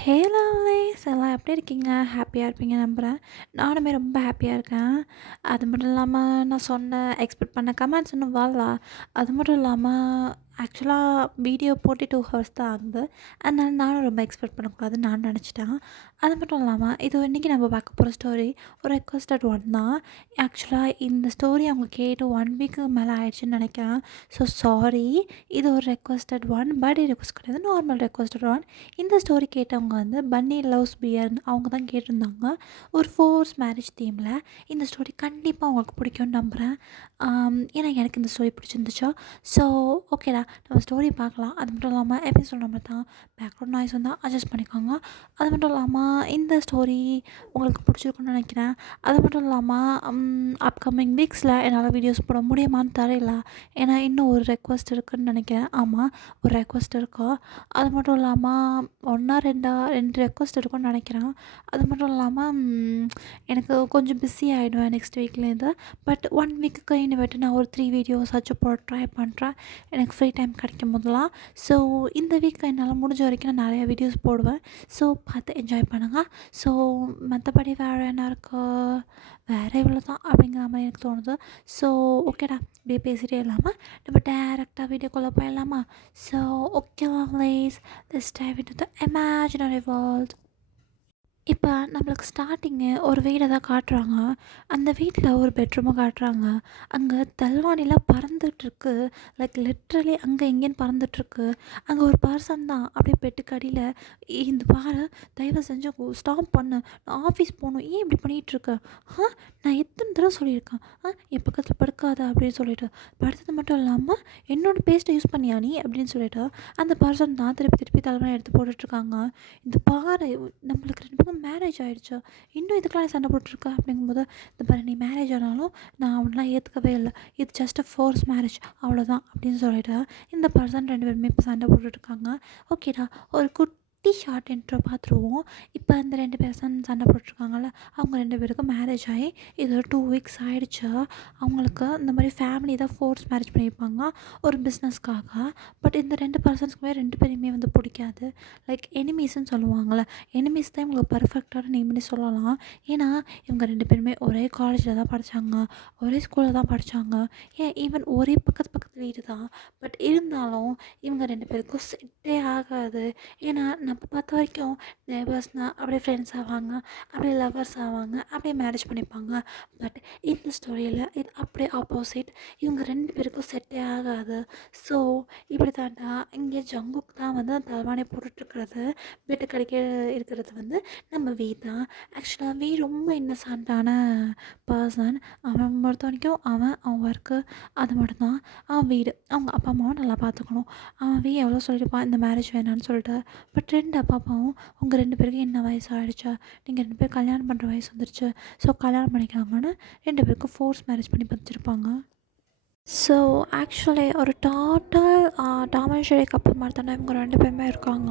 ஹே lovelies எல்லாம் எப்படி இருக்கீங்க? ஹாப்பியாக இருப்பீங்க நம்புகிறேன். நானுமே ரொம்ப ஹாப்பியாக இருக்கேன். அது மட்டும் இல்லாமல் நான் சொன்ன எக்ஸ்பெக்ட் பண்ண கமெண்ட்ஸ் இன்னும் வரல. அது மட்டும் இல்லாமல் ஆக்சுவலாக வீடியோ போட்டு 2 ஹவர்ஸ் தான் ஆகுது. அதனால நானும் ரொம்ப எக்ஸ்பெக்ட் பண்ணக்கூடாதுன்னு நான் நினச்சிட்டேன். அது மட்டும் இல்லாமல் இது இன்றைக்கி நம்ம பார்க்க போகிற ஸ்டோரி ஒரு ரெக்வஸ்டட் ஒன் தான். ஆக்சுவலாக இந்த ஸ்டோரி அவங்க கேட்டு 1 வீக்கு மேலே ஆயிடுச்சுன்னு நினைக்கிறேன். So sorry. இது ஒரு ரெக்வஸ்டட் ஒன், பர்த்டே ரெக்வஸ்ட் கிடையாது, நார்மல் ரெக்வஸ்டட் ஒன். இந்த ஸ்டோரி கேட்டவங்க வந்து பன்னி லவ்ஸ் பியர்னு அவங்க தான் கேட்டிருந்தாங்க. ஒரு ஃபோர்ஸ் மேரேஜ் தீமில். இந்த ஸ்டோரி கண்டிப்பாக உங்களுக்கு பிடிக்கும்னு நம்புகிறேன். ஏன்னா எனக்கு இந்த ஸ்டோரி பிடிச்சிருந்துச்சா. ஸோ ஓகேடா, நம்ம ஸ்டோரி பார்க்கலாம். அது மட்டும் இல்லாமல் எபிசோட் நம்பர் தான் பேக்ரவுண்ட் நாய்ஸ் வந்தால் அட்ஜஸ்ட் பண்ணிக்கோங்க. அது மட்டும் இல்லாமல் இந்த ஸ்டோரி உங்களுக்கு பிடிச்சிருக்குன்னு நினைக்கிறேன். அது மட்டும் இல்லாமல் அப்கமிங் வீக்ஸில் என்னால் வீடியோஸ் போட முடியுமான்னு தெரியல. ஏன்னா இன்னும் ஒரு ரெக்வஸ்ட் இருக்குதுன்னு நினைக்கிறேன். ஆமாம், ஒரு ரெக்வஸ்ட் இருக்கா. அது மட்டும் இல்லாமல் 1 2 ரெக்வஸ்ட் இருக்கும்னு நினைக்கிறேன். அது மட்டும் இல்லாமல் எனக்கு கொஞ்சம் பிஸி ஆகிடுவேன் நெக்ஸ்ட் வீக்லேருந்து. பட் 1 வீக்குக்கு இனிமேட்டு நான் ஒரு 3 வீடியோஸ் ஆச்சும் போட ட்ரை பண்ணுறேன், எனக்கு ஃப்ரீ டைம் கிடைக்கும் போதெல்லாம். ஸோ இந்த வீக் என்னால் முடிஞ்ச வரைக்கும் நான் நிறையா வீடியோஸ் போடுவேன். ஸோ பார்த்து என்ஜாய் பண்ணுங்கள். ஸோ மற்றபடி வேறு என்ன இருக்கா, வேறு இவ்வளோ தான் அப்படிங்கிற மாதிரி எனக்கு தோணுது. ஸோ ஓகேடா, இப்படியே பேசிகிட்டே இல்லாமல் நம்ம டேரெக்டாக வீடியோக்குள்ளே போயிடலாமா? So okay lovelies, let's dive into the imaginary world. இப்போ நம்மளுக்கு ஸ்டார்டிங்கு ஒரு வீடை தான் காட்டுறாங்க. அந்த வீட்டில் ஒரு பெட்ரூமை காட்டுறாங்க. அங்கே தல்வானிலாம் பறந்துட்டுருக்கு. லைக் லிட்ரலி அங்கே இங்கேன்னு பறந்துட்டுருக்கு. அங்கே ஒரு பர்சன் தான் அப்படியே பெட்டுக்கு அடியில், இந்த பாரு, தயவு செஞ்சு ஸ்டாப் பண்ணு, நான் ஆஃபீஸ் போகணும், ஏன் இப்படி பண்ணிகிட்ருக்க? நான் எத்தனை தடவை சொல்லியிருக்கேன், என் பக்கத்தில் படுக்காத அப்படின்னு சொல்லிட்டு. படுத்தது மட்டும் இல்லாமல் என்னோடய பேஸ்ட்டை யூஸ் பண்ணியா நீ அப்படின்னு சொல்லிட்டு அந்த பர்சன் தான் திருப்பி திருப்பி தலைவனை எடுத்து போட்டுட்ருக்காங்க. இந்த பாரு, நம்மளுக்கு 2 பேருக்கும் மேரேஜ் ஆகிடுச்சா, இன்னும் இதுக்கெலாம் நீ சண்டை போட்டுருக்க அப்படிங்கும்போது, இந்த பாரு, நீ மேரேஜ் ஆனாலும் நான் அவனெலாம் ஏற்றுக்கவே இல்லை, இது ஜஸ்ட் ஃபோர்ஸ் மேரேஜ் அவ்வளோதான் அப்படின்னு சொல்லிட்டு இந்த பர்சன் 2 பேருமே இப்போ சண்டை போட்டுட்ருக்காங்க. ஓகேடா, ஒரு குட்டி ஷார்ட் இன்ட்ரோ பார்த்துருவோம். இப்போ அந்த 2 பர்சன் சண்டை போட்டுருக்காங்கல்ல, அவங்க 2 பேருக்கும் மேரேஜ் ஆகி இது ஒரு 2 வீக்ஸ் ஆகிடுச்சு. அவங்களுக்கு இந்த மாதிரி ஃபேமிலி தான் ஃபோர்ஸ் மேரேஜ் பண்ணியிருப்பாங்க ஒரு பிஸ்னஸ்க்காக. பட் இந்த 2 பர்சன்ஸ்க்குமே 2 பேரையுமே வந்து பிடிக்காது. லைக் எனிமீஸ்ன்னு சொல்லுவாங்கள்ல, எனிமீஸ் தான் இவங்களுக்கு பர்ஃபெக்டான நேம்னே சொல்லலாம். ஏன்னா இவங்க 2 பேருமே ஒரே காலேஜில் தான் படித்தாங்க, ஒரே ஸ்கூலில் தான் படித்தாங்க, ஏன் ஈவன் ஒரே பக்கத்து பக்கத்து வீடு தான். பட் இருந்தாலும் இவங்க 2 பேருக்கும் செட்டே ஆகாது. ஏன்னா நம்ம பார்த்த வரைக்கும் நெய்பர்ஸ்னால் அப்படியே ஃப்ரெண்ட்ஸ் ஆவாங்க, அப்படியே லவ்வர்ஸ் ஆவாங்க, அப்படியே மேரேஜ் பண்ணிப்பாங்க. பட் இந்த ஸ்டோரியில் இது அப்படியே ஆப்போசிட். இவங்க 2 பேருக்கும் செட்டே ஆகாது. ஸோ இப்படி தாண்டா இங்கே ஜங்குக் தான் வந்து தலவாணி போட்டுட்ருக்கிறது. வீட்டுக்கு அடிக்க இருக்கிறது வந்து நம்ம வீ தான். ஆக்சுவலாக வீ ரொம்ப இன்னசென்ட்டான பர்சன். அவன் பொறுத்த வரைக்கும் அவன் ஒர்க்கு அது மட்டும்தான். அவன் வீடு, அவங்க அப்பா அம்மாவை நல்லா பார்த்துக்கணும். அவன் வீ எவ்வளோ சொல்லியிருப்பான் இந்த மேரேஜ் வேணான்னு சொல்லிட்டு. பட் 2 அப்பா அம்மாவும் உங்கள் 2 பேருக்கும் என்ன வயசு ஆகிடுச்சா, நீங்கள் 2 பேரும் கல்யாணம் பண்ணுற வயசு வந்துருச்சு, ஸோ கல்யாணம் பண்ணிக்காங்கன்னு 2 பேருக்கும் ஃபோர்ஸ் மேரேஜ் பண்ணி வச்சுருப்பாங்க. ஸோ ஆக்சுவலி ஒரு total Tom and Jerry couple மாதிரி தானே இவங்க 2 பேருமே இருக்காங்க.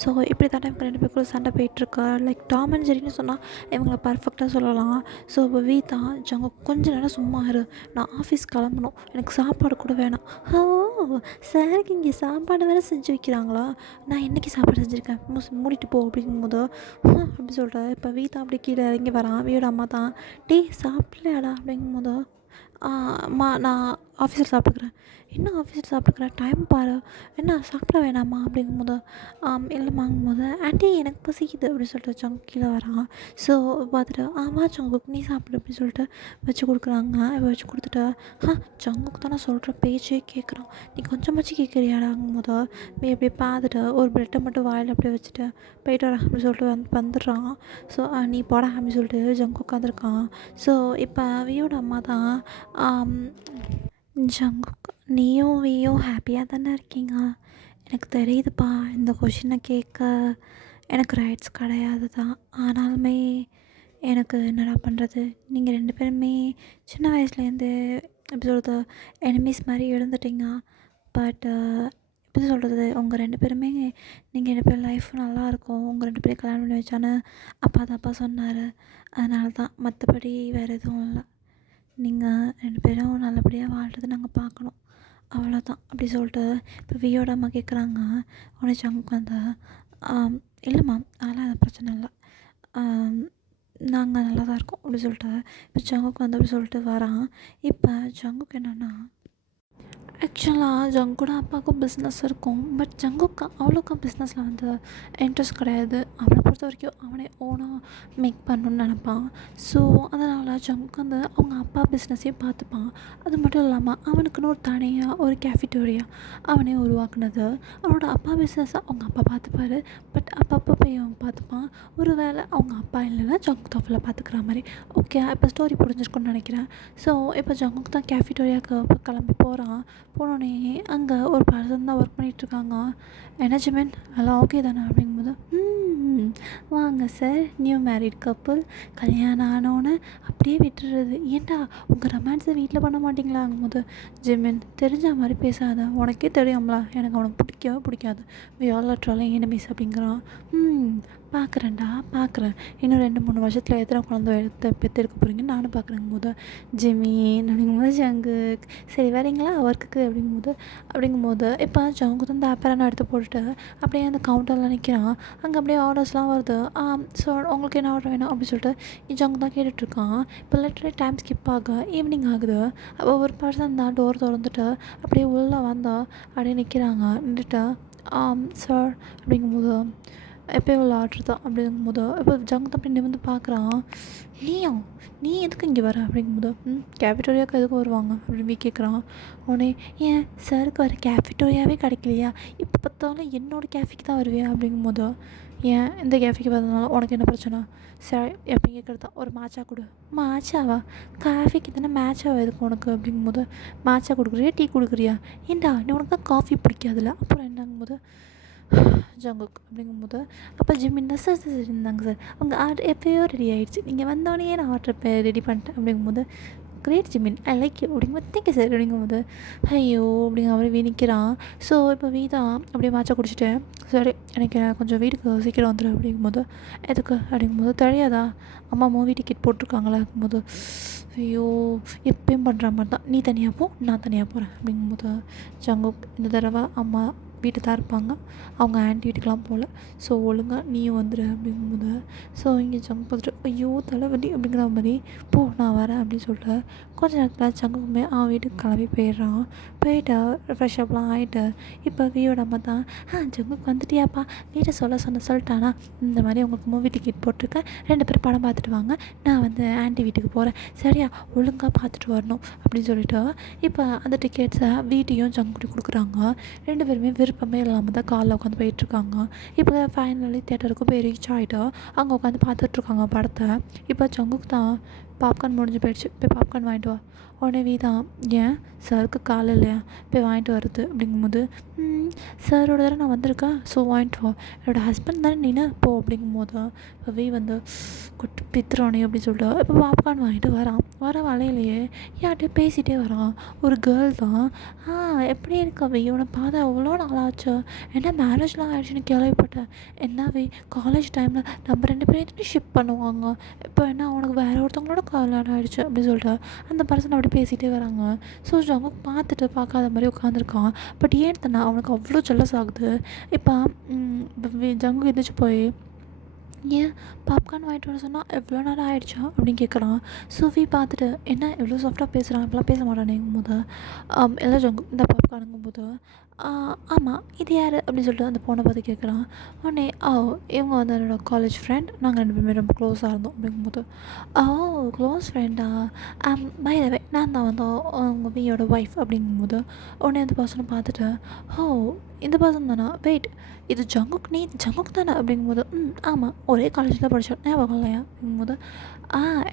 ஸோ இப்படி தானே இவங்க 2 பேருக்குள்ள சண்டை போயிட்டுருக்கு. லைக் டாம் அண்ட் ஜெர்ரின்னு சொன்னால் இவங்கள பர்ஃபெக்டாக சொல்லலாம். ஸோ இப்போ வீத்தா ஜங்க கொஞ்ச நேரம் சும்மா இரு, நான் ஆஃபீஸ் கிளம்பணும், எனக்கு சாப்பாடு கூட வேணாம். ஓ, சாருக்கு இங்கே சாப்பாடு வேறு செஞ்சு வைக்கிறாங்களா, நான் என்றைக்கு சாப்பாடு செஞ்சுருக்கேன், மூடிட்டு போ அப்படிங்கும்போது அப்படி சொல்லிட்டு இப்போ வீத்தா அப்படி கீழே இறங்கி வரான். வீயோட அம்மா தான், டே சாப்பிட்லையாடா அப்படிங்கும்போது, அம்மா நான் ஆஃபீஸில் சாப்பிட்டுக்கிறேன். என்ன ஆஃபீஸில் சாப்பிட்டுக்கிறேன், டைம் பாரு, என்ன சாப்பிட வேணாமா அப்படிங்கும்போது, இல்லைம்மாங்கும்போது, ஆண்டி எனக்கு பசிக்குது அப்படின்னு சொல்லிட்டு ஜங்கு கீழே வரான். ஸோ பார்த்துட்டு, வா ஜங்குக் நீ சாப்பிடு அப்படின்னு சொல்லிட்டு வச்சு கொடுக்குறாங்க. இப்போ வச்சு கொடுத்துட்டு, ஜங்குக்கு தான் நான் சொல்கிற பேச்சே கேட்குறான், நீ கொஞ்சமாச்சு கேட்குறியாடாங்கும்போது இப்படி பார்த்துட்டு ஒரு ப்ரெட்டை மட்டும் வாயில் அப்படியே வச்சுட்டு போயிட்டு வரேன் அப்படின்னு சொல்லிட்டு வந்துடுறான். ஸோ நீ போடா அப்படின்னு சொல்லிட்டு ஜங்கு உட்காந்துருக்கான். ஸோ இப்போ வியோட அம்மா தான், ஜங்குக், நீயும் வீயும் ஹாப்பியாக தானே இருக்கீங்க, எனக்கு தெரியுதுப்பா, இந்த கொஷினை கேட்க எனக்கு ரைட்ஸ் கிடையாது தான், ஆனாலுமே எனக்கு என்னடா பண்ணுறது, நீங்கள் 2 பேருமே சின்ன வயசுலேருந்து எப்படி சொல்கிறது எனிமீஸ் மாதிரி இருந்துட்டீங்க. பட் எப்படி சொல்கிறது, உங்கள் 2 பேருமே, நீங்கள் 2 பேர் லைஃப் நல்லாயிருக்கும், உங்கள் 2 பேரும் கல்யாணம் பண்ணி வச்சான்னு அப்பா தாப்பா சொன்னார். அதனால தான், மற்றபடி வேறு எதுவும் இல்லை. நீங்கள் 2 பேரும் நல்லபடியாக வாழ்றதை நாங்கள் பார்க்கணும், அவ்வளோதான் அப்படி சொல்லிட்டு இப்போ வியோட அம்மா கேட்குறாங்க. உடனே ஜங்குக் வந்து, இல்லைம்மா அதெல்லாம் எதுவும் பிரச்சனை இல்லை. ஆம், நாங்கள் நல்லா தான் இருக்கோம் அப்படி சொல்லிட்டு இப்போ ஜங்குக்கு வந்து அப்படி சொல்லிட்டு வரான். இப்போ ஜங்குக்கு என்னென்னா ஆக்சுவலாக ஜங்கோட அப்பாவுக்கும் பிஸ்னஸ் இருக்கும். பட் ஜங்குக்கு அவ்வளோக்கா பிஸ்னஸில் வந்து இன்ட்ரெஸ்ட் கிடையாது. அவனை பொறுத்த வரைக்கும் அவனே ஓனாக மேக் பண்ணணுன்னு நினப்பான். ஸோ அதனால் ஜங்குக்கு வந்து அவங்க அப்பா பிஸ்னஸையும் பார்த்துப்பான். அது மட்டும் இல்லாமல் அவனுக்குன்னு ஒரு தனியாக ஒரு கேஃபிட்டோரியா அவனே உருவாக்குனது. அவனோட அப்பா பிஸ்னஸை அவங்க அப்பா பார்த்துப்பாரு. பட் அப்பப்போ போய் அவன் பார்த்துப்பான். ஒரு வேளை அவங்க அப்பா இல்லைன்னா ஜங்கு தான் ஃபுல்லாக பார்த்துக்கிற மாதிரி. ஓகே இப்போ ஸ்டோரி புரிஞ்சிருக்குன்னு நினைக்கிறேன். ஸோ இப்போ ஜங்குக்கு தான் கேஃபிட்டோரியாவுக்கு கிளம்பி போகிறான். போனோடனே அங்கே ஒரு பர்சன் தான் ஒர்க் பண்ணிகிட்ருக்காங்க. என்ன ஜிமின் எல்லாம் ஓகே தானே அப்படிங்கும்போது வாங்க சார் நியூ மேரிட் கப்புள் கல்யாணம் ஆனோன்னு அப்படியே விட்டுறது. ஏன்டா உங்கள் ரொமான்ஸை வீட்டில் பண்ண மாட்டிங்களாங்கும்போது ஜிமின் தெரிஞ்ச மாதிரி பேசாத, உனக்கே தெரியும்ல எனக்கு அவனுக்கு பிடிக்கவே பிடிக்காது, we all are trolling enemies அப்படிங்கிறான். பார்க்குறேன்டா பார்க்குறேன், இன்னும் 2-3 வருஷத்தில் எத்தனை குழந்தை பெற்றெடுக்க போகிறீங்கன்னு நானும் பார்க்குறேங்கும்போது ஜிமின் அப்படிங்கும்போது ஜங்கு சரி வரீங்களா ஒர்க்குக்கு அப்படிங்கும்போது இப்போ ஜங்கு தான் இந்த ஆப்பரெல்லாம் எடுத்து போட்டுட்டு அப்படியே அந்த கவுண்டரில் நிற்கிறான். அங்கே அப்படியே ஆர்டர்ஸ்லாம் வருது. ஸோ உங்களுக்கு என்ன ஆர்டர் வேணும் அப்படின்னு சொல்லிட்டு ஜங்கு தான் கேட்டுட்ருக்கான். இப்போ லிட்டரலி டைம் ஸ்கிப் ஆக ஈவினிங் ஆகுது. அப்போ ஒரு பர்சன் தான் டோர் திறந்துட்டு அப்படியே உள்ளே வந்தா அப்படியே நிற்கிறாங்க. நின்றுட்டு சார் அப்படிங்கும்போது எப்போயும் உள்ள ஆர்டர் தான் அப்படிங்கும்போது இப்போ ஜங்கு தான் அப்படி நிமிர்ந்து பார்க்குறான். நீயா நீ எதுக்கு இங்கே வர அப்படிங்கும்போது கேஃபிட்டோரியாவுக்கு எதுக்கு வருவாங்க அப்படின்னு கேட்குறான். உடனே ஏன் சாருக்கு வர கேஃபிட்டோரியாவே கிடைக்கலையா, இப்போ பார்த்தாலும் என்னோடய கேஃபிக்கு தான் வருவியா அப்படிங்கும்போது ஏன் இந்த கேஃபிக்கு வரதுனால உனக்கு என்ன பிரச்சனை சார் எப்போ கேட்குறது தான் ஒரு மாச்சா கொடு. மாச்சாவா காஃபிக்கு தானே மேட்சாவா எதுக்கு உனக்கு அப்படிங்கும்போது மாச்சா கொடுக்குறியா டீ கொடுக்குறியா, ஏண்டா நீ உனக்கு தான் காஃபி பிடிக்காதுல்ல அப்புறம் என்னங்கும்போது ஜங்குக் அப்படிங்கும்போது அப்போ ஜிமின் தான் சார் சார் இருந்தாங்க சார் உங்கள் ஆர்டர் எப்போயோ ரெடி ஆகிடுச்சு, நீங்கள் வந்தோடனே நான் ஆர்டர் ரெடி பண்ணிட்டேன் அப்படிங்கும்போது great Jimin I like you அப்படிங்கும்போது தேங்க்யூ சார் அப்படிங்கும்போது ஐயோ அப்படிங்கிற மாதிரி வீணிக்கிறான். ஸோ இப்போ வீதான் அப்படியே மாச்சா குடிச்சிட்டு சரி எனக்கு கொஞ்சம் வீட்டுக்கு சீக்கிரம் வந்துடும் அப்படிங்கும்போது எதுக்கு அப்படிங்கும்போது தெரியாதா அம்மா மூவி டிக்கெட் போட்டிருக்காங்களா இருக்கும்போது ஐயோ எப்பயும் பண்ணுற மாதிரி தான், நீ தனியாக போ நான் தனியாக போகிறேன் அப்படிங்கும்போது ஜங்குக் இந்த தடவை அம்மா வீட்டு தான் இருப்பாங்க, அவங்க ஆன்ட்டி வீட்டுக்கெலாம் போகல, ஸோ ஒழுங்காக நீயும் வந்துடு அப்படிங்கும்போது ஸோ இங்கே ஜங்கு பார்த்துட்டு ஐயோ தலைவலி அப்படிங்கிற மாதிரி போ நான் வரேன் அப்படின்னு சொல்லிட்டு கொஞ்ச நேரத்தில் ஜங்குக்குமே அவன் வீட்டுக்கு கிளம்பி போயிடுறான். போயிட்டு ஃப்ரெஷ்அப்லாம் ஆகிட்டு இப்போ வியோட அம்மா தான் ஜங்குக்கு வந்துட்டியாப்பா வீட்டை சொல்லிட்டானா இந்த மாதிரி உங்களுக்கு மூவி டிக்கெட் போட்டிருக்கேன் 2 பேர் படம் பார்த்துட்டு வாங்க, நான் வந்து ஆன்ட்டி வீட்டுக்கு போகிறேன் சரியா ஒழுங்காக பார்த்துட்டு வரணும் அப்படின்னு சொல்லிட்டு இப்போ அந்த டிக்கெட்ஸை வீட்டையும் ஜங்குடி கொடுக்குறாங்க. 2 பேருமே விருப்பமே இல்லாமல் தான் காலில் உட்காந்து போயிட்டுருக்காங்க. இப்போ ஃபைனலி தேட்டருக்கு போய் ரீச் ஆகிட்டு அங்கே உட்காந்து பார்த்துட்ருக்காங்க படத்தை. இப்போ ஜங்குக்கு தான் பாப்கார்ன் முடிஞ்சு போயிடுச்சு, போய் பாப்கார்ன் வாங்கிட்டு வா. உடனே வீதான் ஏன் சாருக்கு கால் இல்லையா போய் வாங்கிட்டு வருது அப்படிங்கும்போது சாரோட தடவை நான் வந்திருக்கேன் ஸோ வாங்கிட்டு வா, என்னோடய ஹஸ்பண்ட் தானே நீனு போ அப்படிங்கும்போது இப்போ வீ வந்து கொட்டு பித்துறானே அப்படின்னு சொல்லிட்டு இப்போ பாப்கார்ன் வாங்கிட்டு வர வலையிலையே யார்கிட்டயும் பேசிகிட்டே வரான். ஒரு கேர்ள் தான் எப்படி இருக்கா வி இவனை பார்த்தா அவ்வளோ நாளாச்சு, என்ன மேரேஜ்லாம் ஆயிடுச்சுன்னு கேள்விப்பட்டேன், என்ன வி காலேஜ் டைமில் நம்ம 2 பேரையும் ஷிப் பண்ணுவாங்க, இப்போ என்ன அவனுக்கு வேறு ஒருத்தவங்களோட கல்யாணம் ஆகிடுச்சு அப்படின்னு சொல்லிட்டு அந்த பர்சன் அப்படி பேசிகிட்டே வராங்க. ஸோ அவங்க பார்த்துட்டு பார்க்காத மாதிரி உட்காந்துருக்கான். பட் ஏன் தானே அவனுக்கு அவ்வளோ ஜெல்லஸ் ஆகுது. இப்போ ஜங்கு எந்திரிச்சு போய் ஏன் பாப்கார்ன் வாங்கிட்டு வர சொன்னால் எவ்வளோ நேரம் ஆகிடுச்சா அப்படின்னு கேட்குறான். சுவி பார்த்துட்டு என்ன எவ்வளோ சாஃப்டாக பேசுகிறான் இப்பெல்லாம் பேச மாட்டானேங்கும் போது எல்லாம் ஜங்கு இந்த பாப்கார்னுங்கும் போது ஆமாம் இது யார் அப்படின்னு சொல்லிட்டு அந்த பொண்ணை பார்த்து கேட்குறான். உடனே இவங்க வந்து என்னோடய காலேஜ் ஃப்ரெண்ட், நாங்கள் 2 பேருமே ரொம்ப க்ளோஸாக இருந்தோம் அப்படிங்கும்போது க்ளோஸ் ஃப்ரெண்டா பை த வே நான் தான் வந்து அவங்க வீயோட ஒய்ஃப் அப்படிங்கும்போது உடனே அந்த பர்சனை பார்த்துட்டு இந்த பர்சன் தானா வெயிட் இது ஜங்குக் நீ ஜங்குக் தானே அப்படிங்கும்போது ஆமாம் ஒரே காலேஜில் படித்தோம் ஞாபகம் இல்லையா அப்படிங்கும்போது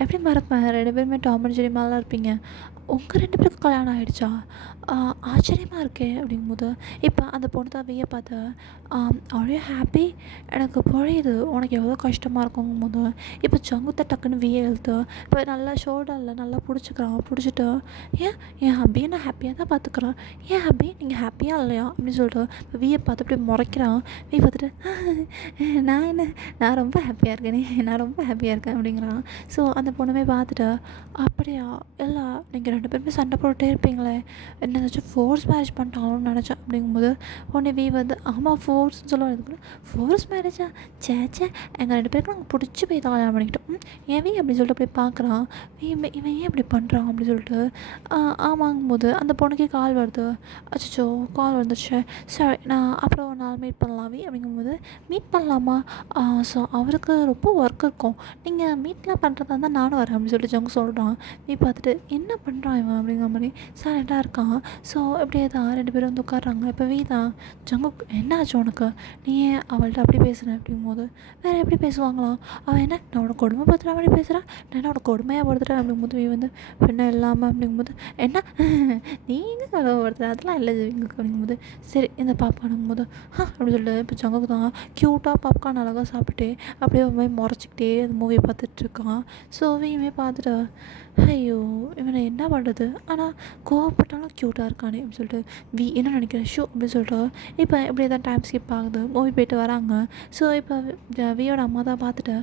எப்படி மறப்பேன் 2 பேருமே டாம் அண்ட் ஜெரி மேலாம் இருப்பீங்க, உங்கள் 2 பேருக்கு கல்யாணம் ஆகிடுச்சா ஆச்சரியமாக இருக்கே அப்படிங்கும்போது இப்போ அந்த பொண்ணு தான் வெய்ய பார்த்து அவ்வளோ ஹாப்பி எனக்கு புரியுது உனக்கு எவ்வளோ கஷ்டமாக இருக்குங்கும் போது இப்போ ஜங்குத்தை டக்குன்னு விய எழுத்து இப்போ நல்லா ஷோல்டரில் நல்லா பிடிச்சிட்டு என் ஹப்பியை நான் ஹாப்பியாக தான் பார்த்துக்குறேன், ஏன் ஹப்பி நீங்கள் ஹாப்பியாக இல்லையா அப்படின்னு சொல்லிட்டு இப்போ வியை பார்த்து அப்படி முறைக்கிறான். வியை பார்த்துட்டு நான் ரொம்ப ஹாப்பியாக இருக்கேன் அப்படிங்கிறான். ஸோ அந்த பொண்ணுமே பார்த்துட்டு அப்படியா எல்லாம் நீங்கள் 2 பேருமே சண்டை போட்டுட்டே இருப்பீங்களே, என்ன ஏதாச்சும் ஃபோர்ஸ் மேரேஜ் பண்ணிட்டாங்களோன்னு நினச்சேன் அப்படிங்கும்போது, உடனே வந்து ஆமாம் ஃபோர்ஸ்ன்னு சொல்லுவாங்க. அதுக்குள்ள ஃபோர்ஸ் மேரேஜா? ச்சே ச்சே எங்கள் 2 பேருக்கும் நாங்கள் பிடிச்சி போய் தான் கல்யாணம் பண்ணிக்கிட்டோம். ஏன் அப்படின்னு சொல்லிட்டு அப்படியே பார்க்குறான். இவன் ஏன் இப்படி பண்ணுறான் அப்படின்னு சொல்லிட்டு ஆமாங்கும்போது அந்த பொண்ணுக்கே கால் வருது. அச்சச்சோ கால் வந்துருச்சு. சரி நான் அப்புறம் ஒரு நாள் மீட் பண்ணலாம் அப்படிங்கும்போது, மீட் பண்ணலாமா? ஸோ அவருக்கு ரொம்ப ஒர்க் இருக்கும், நீங்கள் மீட்லாம் பண்ணுறதா இருந்தால் நானும் வரேன் அப்படின்னு சொல்லிட்டு ஜங்கு சொல்கிறான். பார்த்துட்டு என்ன பண்ணுறான் இவன் அப்படிங்கிற மாதிரி சைலண்டாக இருக்கான். ஸோ இப்படியே தான் 2 பேரும் வந்து உட்காடுறாங்க. இப்போ தான் ஜங்கு என்ன ஆச்சு உனக்கு, நீ ஏன் அவள்கிட்ட அப்படி பேசுகிறேன் அப்படிங்கும்போது, வேறு எப்படி பேசுவாங்களாம், அவன் என்ன நான் உனக்கு கொடுமைப்படுத்துகிற மாதிரி பேசுகிறேன், நான் என்ன உனக்கு கொடுமையாக படுத்துகிறேன் அப்படிங்கும்போது வந்து பெண்ணை இல்லாமல் அப்படிங்கும்போது என்ன நீங்கள் கொடுமைப்படுத்துகிற அதெல்லாம் இல்லை ஜிவிங்க அப்படிங்கும்போது, சரி இந்த பாப்பானுங்கும்போது அப்படின்னு சொல்லிட்டு இப்போ ஜங்குக்கு தான் க்யூட்டாக பாப்கார்ன் அழகாக சாப்பிட்டு அப்படியே ஒரு மாதிரி முறைச்சிக்கிட்டே அந்த மூவியை பார்த்துட்ருக்கான். ஸோ இவன் பார்த்துட்டு ஐயோ இவனை என்ன பண்ணுறது, ஆனால் கோவப்பட்டாலும் க்யூட்டாக இருக்கானே அப்படின்னு சொல்லிட்டு என்ன நினைக்கிறேன் ஷோ அப்படின்னு சொல்லிட்டு இப்போ இப்படியே தான் டைம் ஸ்கிப் ஆகுது. மூவி போயிட்டு வராங்க. ஸோ இப்போ வியோட அம்மா தான் பார்த்துட்டு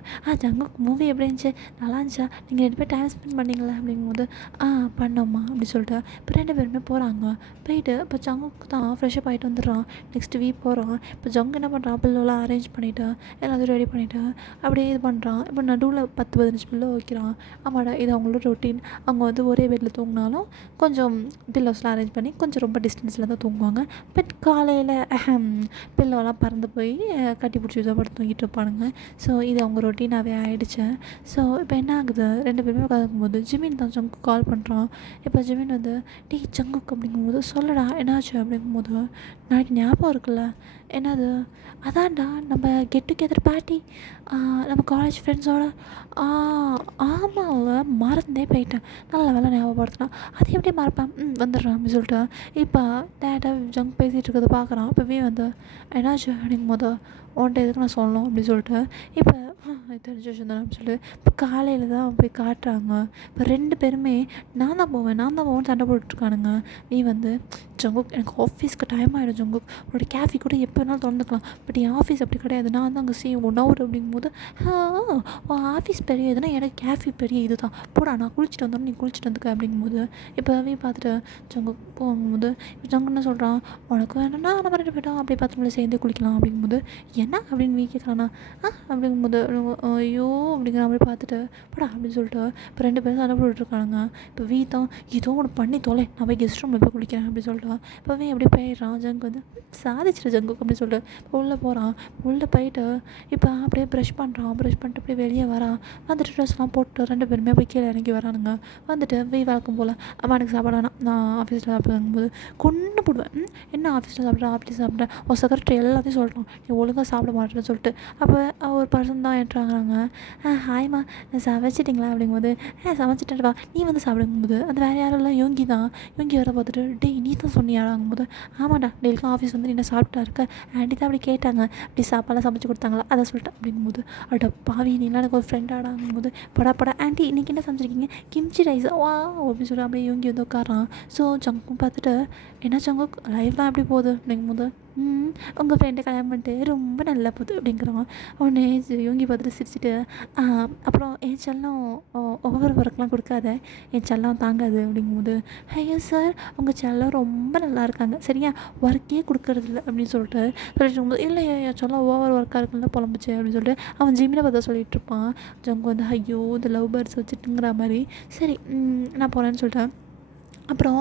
ஜங்கு மூவி எப்படி இருந்துச்சு, நல்லா இருந்துச்சா, நீங்கள் 2 பேர் டைம் ஸ்பெண்ட் பண்ணிங்களே அப்படிங்கும்போது பண்ணோம்மா அப்படின்னு சொல்லிட்டு இப்போ 2 பேருமே போகிறாங்க. போயிட்டு இப்போ ஜங்குக்கு தான் ஃப்ரெஷ்ஷப் ஆகிட்டு வந்துடுறான். நெக்ஸ்ட் போகிறான். இப்போ ஜங்கு என்ன பண்ணுறான், பில்லோலாம் அரேஞ்ச் பண்ணிவிட்டு எல்லாத்தையும் ரெடி பண்ணிவிட்டு அப்படியே இது பண்ணுறான். இப்போ நடுவில் 10-15 பில்லோ வைக்கிறான். ஆமாடா இது அவங்களோட ரொட்டீன். அவங்க வந்து ஒரே பெட்டில் தூங்கினாலும் கொஞ்சம் பில்லோஸ்லாம் அரேஞ்ச் பண்ணி கொஞ்சம் ரொம்ப டிஸ்டன்ஸில் தான் தூங்குவாங்க. பட் காலையில் பில்லோலாம் பறந்து போய் கட்டி பிடிச்சி இதை படுத்து தூங்கிட்டு இருப்பானுங்க. ஸோ இது அவங்க ரொட்டீனாகவே ஆகிடுச்சு. ஸோ இப்போ என்ன ஆகுது, 2 பேருமே உட்காந்துக்கும்போது ஜிமின் தான் ஜங்குக்கு கால் பண்ணுறான். இப்போ ஜிமின் வந்து டீ ஜங்குக்கு அப்படிங்கும்போது சொல்லடா என்னாச்சு அப்படிங்கும்போது, நாளைக்கு ஞாபகம் இருக்குல்ல என்னது, அதான்டா நம்ம கெட் டுகெதர் பார்ட்டி நம்ம காலேஜ் ஃப்ரெண்ட்ஸோட. ஆமாங்க மறந்தே போயிட்டேன், நல்ல வேலை ஞாபகப்படுத்தினா, அதை எப்படி மறப்பேன், வந்துடுறேன் அப்படின்னு சொல்லிட்டு இப்போ டேட்டாக ஜங்க் பேசிகிட்டு இருக்கிறத பார்க்குறான். இப்போவே வந்து என்னாச்சு அப்படிங்கும்போது உன்ட்ட எதுக்கு நான் சொல்லணும் அப்படின்னு சொல்லிட்டு இப்போ தெரிஞ்ச விஷயம் தானே அப்படின்னு சொல்லிட்டு இப்போ காலையில் தான் அப்படி காட்டுறாங்க. இப்போ 2 பேருமே நான் தான் போவேன் சண்டை போட்டுட்ருக்கானுங்க. வந்து ஜங்குக் எனக்கு ஆஃபீஸ்க்கு டைம் ஆகிடும் ஜங்குக், உன்னோட கேஃபி கூட எப்போ வேணாலும் திறந்துக்கலாம், பட் என் ஆஃபீஸ் அப்படி கிடையாது, நான் தான் அங்கே ஒன் ஹவர் அப்படிங்கும்போது உன் ஆஃபீஸ் பெரிய இதுனா எனக்கு கேஃபி பெரிய இது தான், போடா நான் குளிச்சுட்டு வந்தோம் நீ குளிச்சுட்டு வந்துக்க அப்படிங்கும்போது இப்போ பார்த்துட்டு ஜங்குக் போகும்போது இப்போ ஜங்கு என்ன சொல்கிறான், உனக்கு வேணும்னா நம்ம 2 பேரும் அப்படியே 10 மணி சேர்ந்தே குளிக்கலாம் அப்படிங்கும்போது என்ன அப்படின்னு கேட்குறானா அப்படிங்கும்போது ஐயோ அப்படிங்கிற மாதிரி பார்த்துட்டு போடா அப்படின்னு சொல்லிட்டு இப்போ 2 பேரும் சண்டை போட்டுட்ருக்கானுங்க. இப்போ தான் ஏதோ ஒன்று பண்ணி தொலை நான் போய் கெஸ்ட் ரூமில் போய் குளிக்கிறேன் அப்படின்னு சொல்லிட்டு இப்போ எப்படி போயிடுறான். ஜங்கு வந்து சாதிச்சிட்டு ஜங்குக்கு அப்படின்னு சொல்லிட்டு இப்போ உள்ளே போகிறான். உள்ளே போயிட்டு இப்போ அப்படியே ப்ரஷ் பண்ணுறான். ப்ரஷ் பண்ணிட்டு அப்படியே வெளியே வரான். வந்துட்டு ட்ரெஸ்லாம் போட்டு 2 பேருமே அப்படியே கீழே இறங்கி வரானுங்க. வந்துட்டு வழக்கம் போல் அம்மா எனக்கு சாப்பாடு வேணாம் நான் ஆஃபீஸில் சாப்பிடும்போது கொண்டு போடுவேன், என்ன ஆஃபீஸில் சாப்பிட்றேன் ஒரு செக்ரட்டரி எல்லாத்தையும் சொல்லிட்டோம் நீ ஒழுங்காக சாப்பிட மாட்டேன்னு சொல்லிட்டு அப்போ ஒரு பர்சன் தான் என்ட்ராங்கிறாங்க. ஹாய்மா சமைச்சிட்டிங்களா அப்படிங்கும்போது சமைச்சிட்டேன்ப்பா நீ வந்து சாப்பிடுங்கும்போது அந்த வேறு யாரும் இல்லை யோங்கி தான். யோங்கி வர பார்த்துட்டு டேய் நீ தான் சொன்னியாடாங்கும்போது ஆமாண்டா டெய்லிக்கும் ஆஃபீஸ் வந்து நீ என்ன சாப்பிட்டா இருக்க, ஆண்டி தான் அப்படி கேட்டாங்க இப்படி சாப்பாடெலாம் சமைச்சு கொடுத்தாங்களா அதை சொல்லிட்டேன் அப்படிங்கும்போது அட பாவி நீலாம் எனக்கு ஒரு ஃப்ரெண்டாடாங்கும்போது படா ஆண்டி இன்றைக்கி என்ன சமைச்சிருக்கீங்க, கிம்ச்சி ரைஸ் வா அப்படின்னு சொல்லி அப்படியே யோங்கி வந்து உட்காரான். ஸோ ஜங்கும் பார்த்துட்டு என்ன ஜங்கு லைஃப்லாம் எப்படி போகுது அப்படிங்கும்போது உங்கள் ஃப்ரெண்டை கல்யாணம் பண்ணிட்டு ரொம்ப நல்லா போகுது அப்படிங்கிறான். உடனே யோங்கி பார்த்துட்டு சிரிச்சுட்டு அப்புறம் என் செல்லம் ஓவர் ஒர்க்லாம் கொடுக்காத என் செல்லம் தாங்காது அப்படிங்கும்போது ஐயோ சார் உங்கள் செல்லம் ரொம்ப நல்லா இருக்காங்க சரியா ஒர்க்கே கொடுக்கறதில்ல அப்படின்னு சொல்லிட்டு இருக்கும்போது இல்லை என் செல்லம் ஓவர் ஒர்க்காக இருக்குல்ல புலம்புச்சு அப்படின்னு சொல்லிட்டு அவன் ஜிமினை பார்த்தா சொல்லிட்டு இருப்பான். ஜங்கு வந்து ஐயோ இந்த லவ் பேர்ட்ஸ் வச்சுட்டுங்கிற மாதிரி சரி நான் போகிறேன்னு சொல்லிட்டேன். அப்புறம்